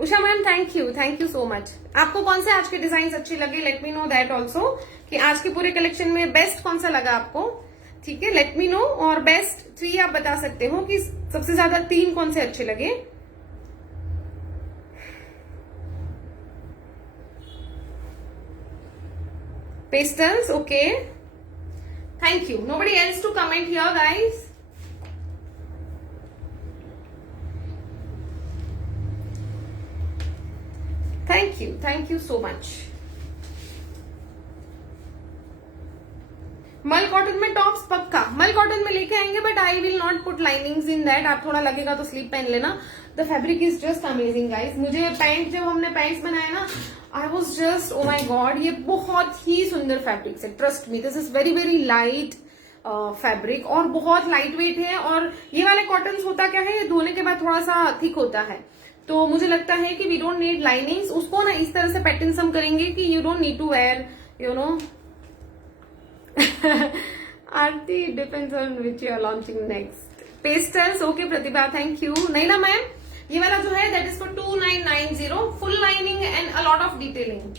Usha ma'am, thank you so much. आपको कौन से आज के design अच्छे लगे? Let me know that also कि आज के पूरे कलेक्शन में बेस्ट कौन सा लगा आपको. ठीक है, लेट मी नो. और बेस्ट 3 आप बता सकते हो कि सबसे ज्यादा 3 कौन से अच्छे लगे. Pastels, okay, thank you. Nobody else to comment here guys. Thank you so much. Mul cotton में टॉप्स पक्का मल कॉटन में लेके आएंगे, but I will not put linings in that. आप थोड़ा लगेगा तो स्लीप पहन लेना. The fabric is just amazing guys. मुझे पैंट, जब हमने पैंट्स बनाए ना, I was just oh my god, ये बहुत ही सुंदर फैब्रिक है. Trust me, this is very very light fabric और बहुत लाइट वेट है. और ये वाले कॉटन होता क्या है, ये धोने के बाद थोड़ा सा थिक होता है. तो मुझे लगता है कि वी डोंट नीड लाइनिंग्स. उसको ना इस तरह से पैटर्न हम करेंगे कि you don't need to wear Aarti, depends on which you are launching next. Pastels, okay Pratibha, thank you. Naina ma'am, ये वाला जो है that is for 2990. Full lining and a lot of detailing.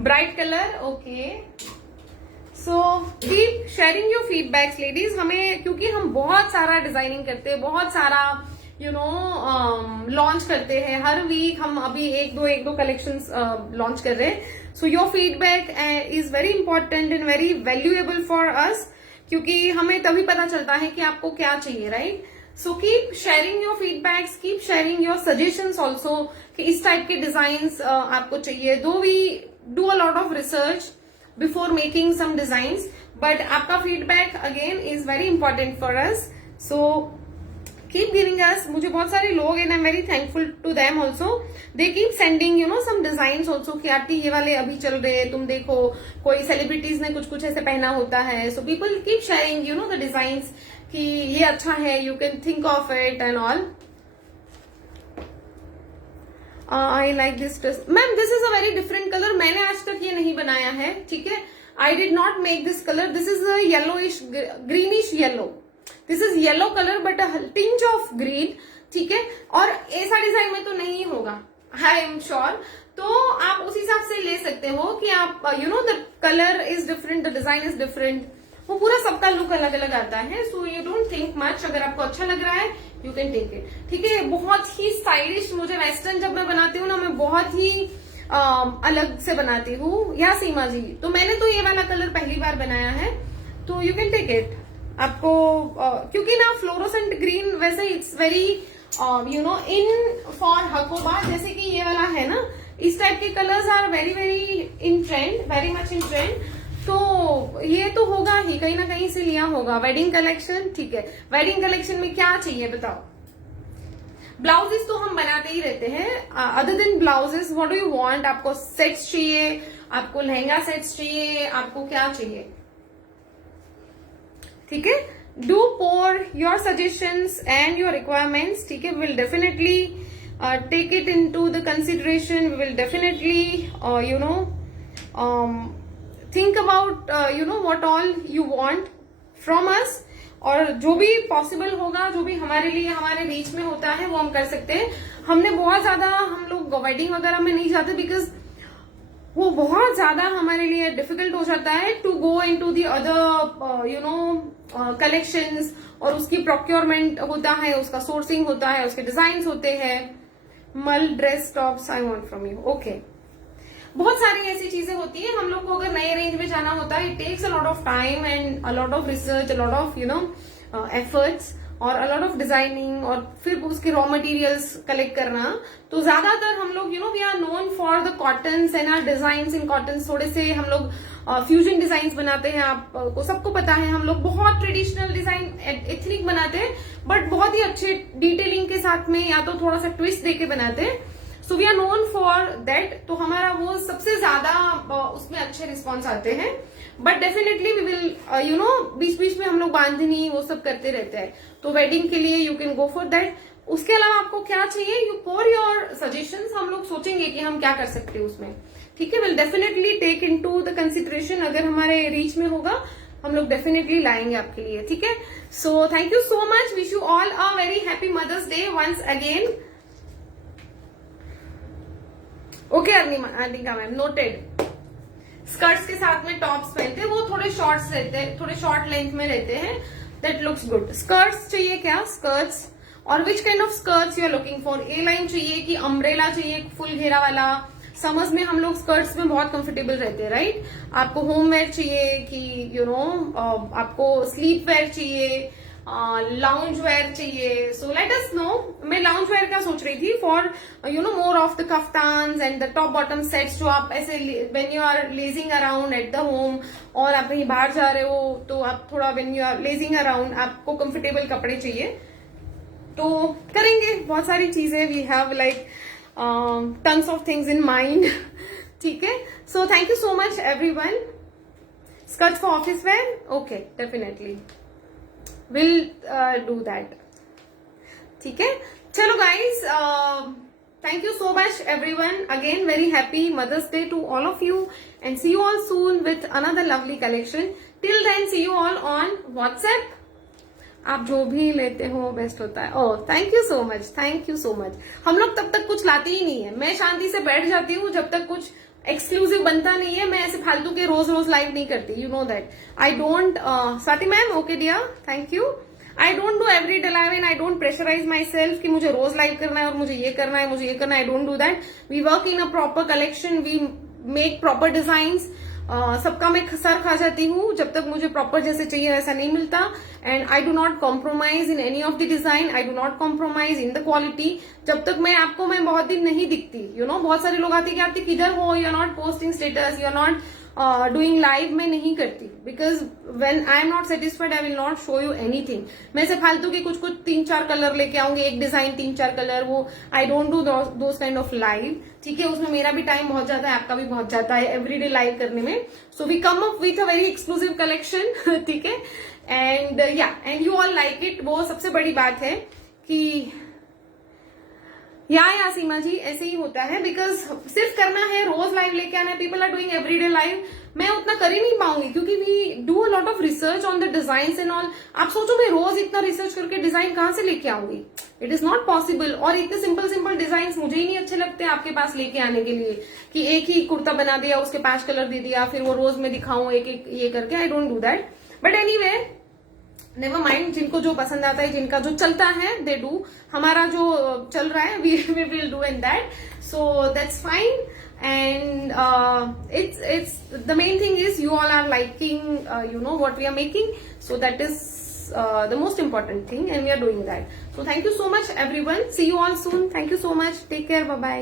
Bright colour, okay. So keep sharing your feedbacks ladies. हमें, क्योंकि हम बहुत सारा designing करते हैं, बहुत सारा लॉन्च करते हैं हर वीक. हम अभी एक दो कलेक्शंस लॉन्च कर रहे हैं. So your feedback is very important and very valuable for us, क्योंकि हमें तभी पता चलता है कि आपको क्या चाहिए, right. So keep sharing your feedbacks, keep sharing your suggestions also कि इस टाइप के डिजाइन आपको चाहिए. Though we do a lot of research before making some designs, but आपका feedback again is very important for us. So keep giving us. मुझे बहुत सारे लोग and I am very thankful to them also. They keep sending some designs also कि aunty ये वाले अभी चल रहे हैं, तुम देखो, कोई सेलिब्रिटीज ने कुछ ऐसे पहना होता है. So people keep sharing the designs कि ये अच्छा है, you can think of it and all. I like this dress. Ma'am, this is a very different colour. मैंने आज तक ये नहीं बनाया है. ठीक है, आई did not make this colour. This is a yellowish, greenish yellow. This is yellow colour but a tinge of green. ठीक है, और ऐसा डिजाइन में तो नहीं होगा, आई एम श्योर. तो आप उस हिसाब से ले सकते हो कि आप the colour is different, the design is different. वो पूरा सबका लुक अलग अलग आता है. So you don't think much. अगर आपको अच्छा लग रहा है यू कैन टेक इट. ठीक है, बहुत ही स्टाइलिश. मुझे वेस्टर्न जब मैं बनाती हूँ ना, मैं बहुत ही अलग से बनाती हूँ. या सीमा जी, तो मैंने तो ये वाला कलर पहली बार बनाया है, तो यू कैन टेक इट. आपको क्योंकि ना फ्लोरोसेंट ग्रीन वैसे it's very in for Hakoba, जैसे कि ये वाला है ना, इस टाइप के colours are very very in trend, very much in trend. तो ये तो होगा ही, कहीं ना कहीं से लिया होगा. वेडिंग कलेक्शन, ठीक है, वेडिंग कलेक्शन में क्या चाहिए बताओ. ब्लाउजेस तो हम बनाते ही रहते हैं. Other than blouses, what do you want? आपको सेट्स चाहिए, आपको लहंगा सेट्स चाहिए, आपको क्या चाहिए? ठीक है, do pour your suggestions and your requirements. ठीक है, will definitely take it in to the consideration. We will definitely think about what all you want from us. और जो भी पॉसिबल होगा, जो भी हमारे लिए हमारे रीच में होता है, वो हम कर सकते हैं. हमने बहुत ज्यादा, हम लोग वेडिंग वगैरह में नहीं जाते, बिकॉज वो बहुत ज्यादा हमारे लिए डिफिकल्ट हो जाता है to go into the other collections. और उसकी प्रोक्योरमेंट होता है, उसका सोर्सिंग होता है, उसके डिजाइन होते हैं. मल dress tops I want from you. Okay, बहुत सारी ऐसी चीजें होती है, हम लोग को अगर नए रेंज में जाना होता है, it takes a lot of time and a lot of research, a lot of efforts और अ लॉट ऑफ डिजाइनिंग, और फिर उसके रॉ मटेरियल्स कलेक्ट करना। तो ज्यादातर हम लोग we are known for the cottons and our design in cottons. थोड़े से हम लोग फ्यूजन डिजाइन बनाते हैं, आपको सबको पता है। हम लोग बहुत ट्रेडिशनल डिजाइन एथनिक बनाते हैं, बट बहुत ही अच्छे डिटेलिंग के साथ में, या तो थोड़ा सा ट्विस्ट देके बनाते हैं। So we are known for that. तो हमारा वो सबसे ज्यादा उसमें अच्छे रिस्पॉन्स आते हैं। बट डेफिनेटली वी विल बीच बीच में हम लोग बांधनी वो सब करते रहते हैं। तो वेडिंग के लिए you can go for that. उसके अलावा आपको क्या चाहिए, यू फॉर योर सजेशंस, हम लोग सोचेंगे कि हम क्या कर सकते हैं उसमें। ठीक है, will definitely take into the consideration. अगर हमारे रीच में होगा हम लोग डेफिनेटली लाएंगे आपके लिए। ठीक है, so thank you so much, wish you all a very happy mother's day once again. Okay Arnika ma'am, noted. Skirts के साथ में टॉप्स पहनते हैं, वो थोड़े शॉर्ट्स रहते हैं, थोड़े शॉर्ट लेंथ में रहते हैं, दैट लुक्स गुड। स्कर्ट्स चाहिए क्या, स्कर्ट्स, और which kind of skirts you are looking for? A line चाहिए कि अम्ब्रेला चाहिए, फुल घेरा वाला? समर्स में हम लोग स्कर्ट्स में बहुत कंफर्टेबल रहते हैं, राइट? आपको होम वेयर चाहिए कि आपको स्लीप वेयर चाहिए, लाउंज वेयर चाहिए? So let us know. मैं लाउंज वेयर का सोच रही थी for more of the kaftans and the top bottom sets, जो आप ऐसे when you are lazing around at the home, और आप कहीं बाहर जा रहे हो तो आप थोड़ा when you are lazing around आपको कंफर्टेबल कपड़े चाहिए। तो करेंगे बहुत सारी चीजें, we have like tons of things in mind. ठीक है, so thank you so much everyone. Skirt for office wear, okay, definitely will do that. ठीक है, चलो guys, thank you so much everyone, again very happy Mother's Day to all of you, and see you all soon with another lovely collection. Till then, see you all on WhatsApp. आप जो भी लेते हो best होता है। Oh, thank you so much, thank you so much. हम लोग तब तक कुछ लाते ही नहीं है, मैं शांति से बैठ जाती हूँ जब तक कुछ एक्सक्लूसिव बनता नहीं है। मैं ऐसे फालतू के रोज रोज लाइव नहीं करती, you know that. I don't, Swati ma'am, okay dear, thank you. I don't do every day live and I don't pressurise myself कि मुझे रोज लाइव करना है और मुझे ये करना है, मुझे ये करना है। I don't do that. We work in a proper collection, we make proper designs. सबका मैं सर खा जाती हूँ जब तक मुझे प्रॉपर जैसे चाहिए वैसा नहीं मिलता। And I do not compromise in any of the design, I do not compromise in the quality. जब तक मैं बहुत दिन नहीं दिखती, बहुत सारे लोग आते कि आप किधर हो, you are not posting status, you are not doing live. मैं नहीं करती, because when I am not satisfied I will not show you anything. मैं से फालतू के कुछ 3-4 कलर लेके आऊंगी, एक डिजाइन 3-4 कलर, वो आई don't do those kind of live. ठीक है, उसमें मेरा भी टाइम बहुत जाता है, आपका भी बहुत जाता है एवरीडे लाइव करने में। So we come up with a very exclusive collection. ठीक है, and and you all like it. वो सबसे बड़ी बात है कि या सीमा जी, ऐसे ही होता है, बिकॉज सिर्फ करना है, रोज लाइव लेके आना है। People are doing everyday live, मैं उतना कर ही नहीं पाऊंगी, क्योंकि we do a lot of research on the design and all. आप सोचो मैं रोज इतना रिसर्च करके डिजाइन कहां से लेके आऊंगी? It is not possible. और इतने सिंपल सिंपल डिजाइन मुझे ही नहीं अच्छे लगते आपके पास लेके आने के लिए, कि एक ही कुर्ता बना दिया, उसके 5 कलर दे दिया, फिर वो रोज में दिखाऊं एक एक ये करके। आई don't do that. But anyway, never mind, जिनको जो पसंद आता है, जिनका जो चलता है, दे डू। हमारा जो चल रहा है, we will do in that, so that's fine. And it's the main thing is you all are liking what we are making, so that is the most important thing, and we are doing that. So thank you so much everyone, see you all soon, thank you so much, take care, bye bye.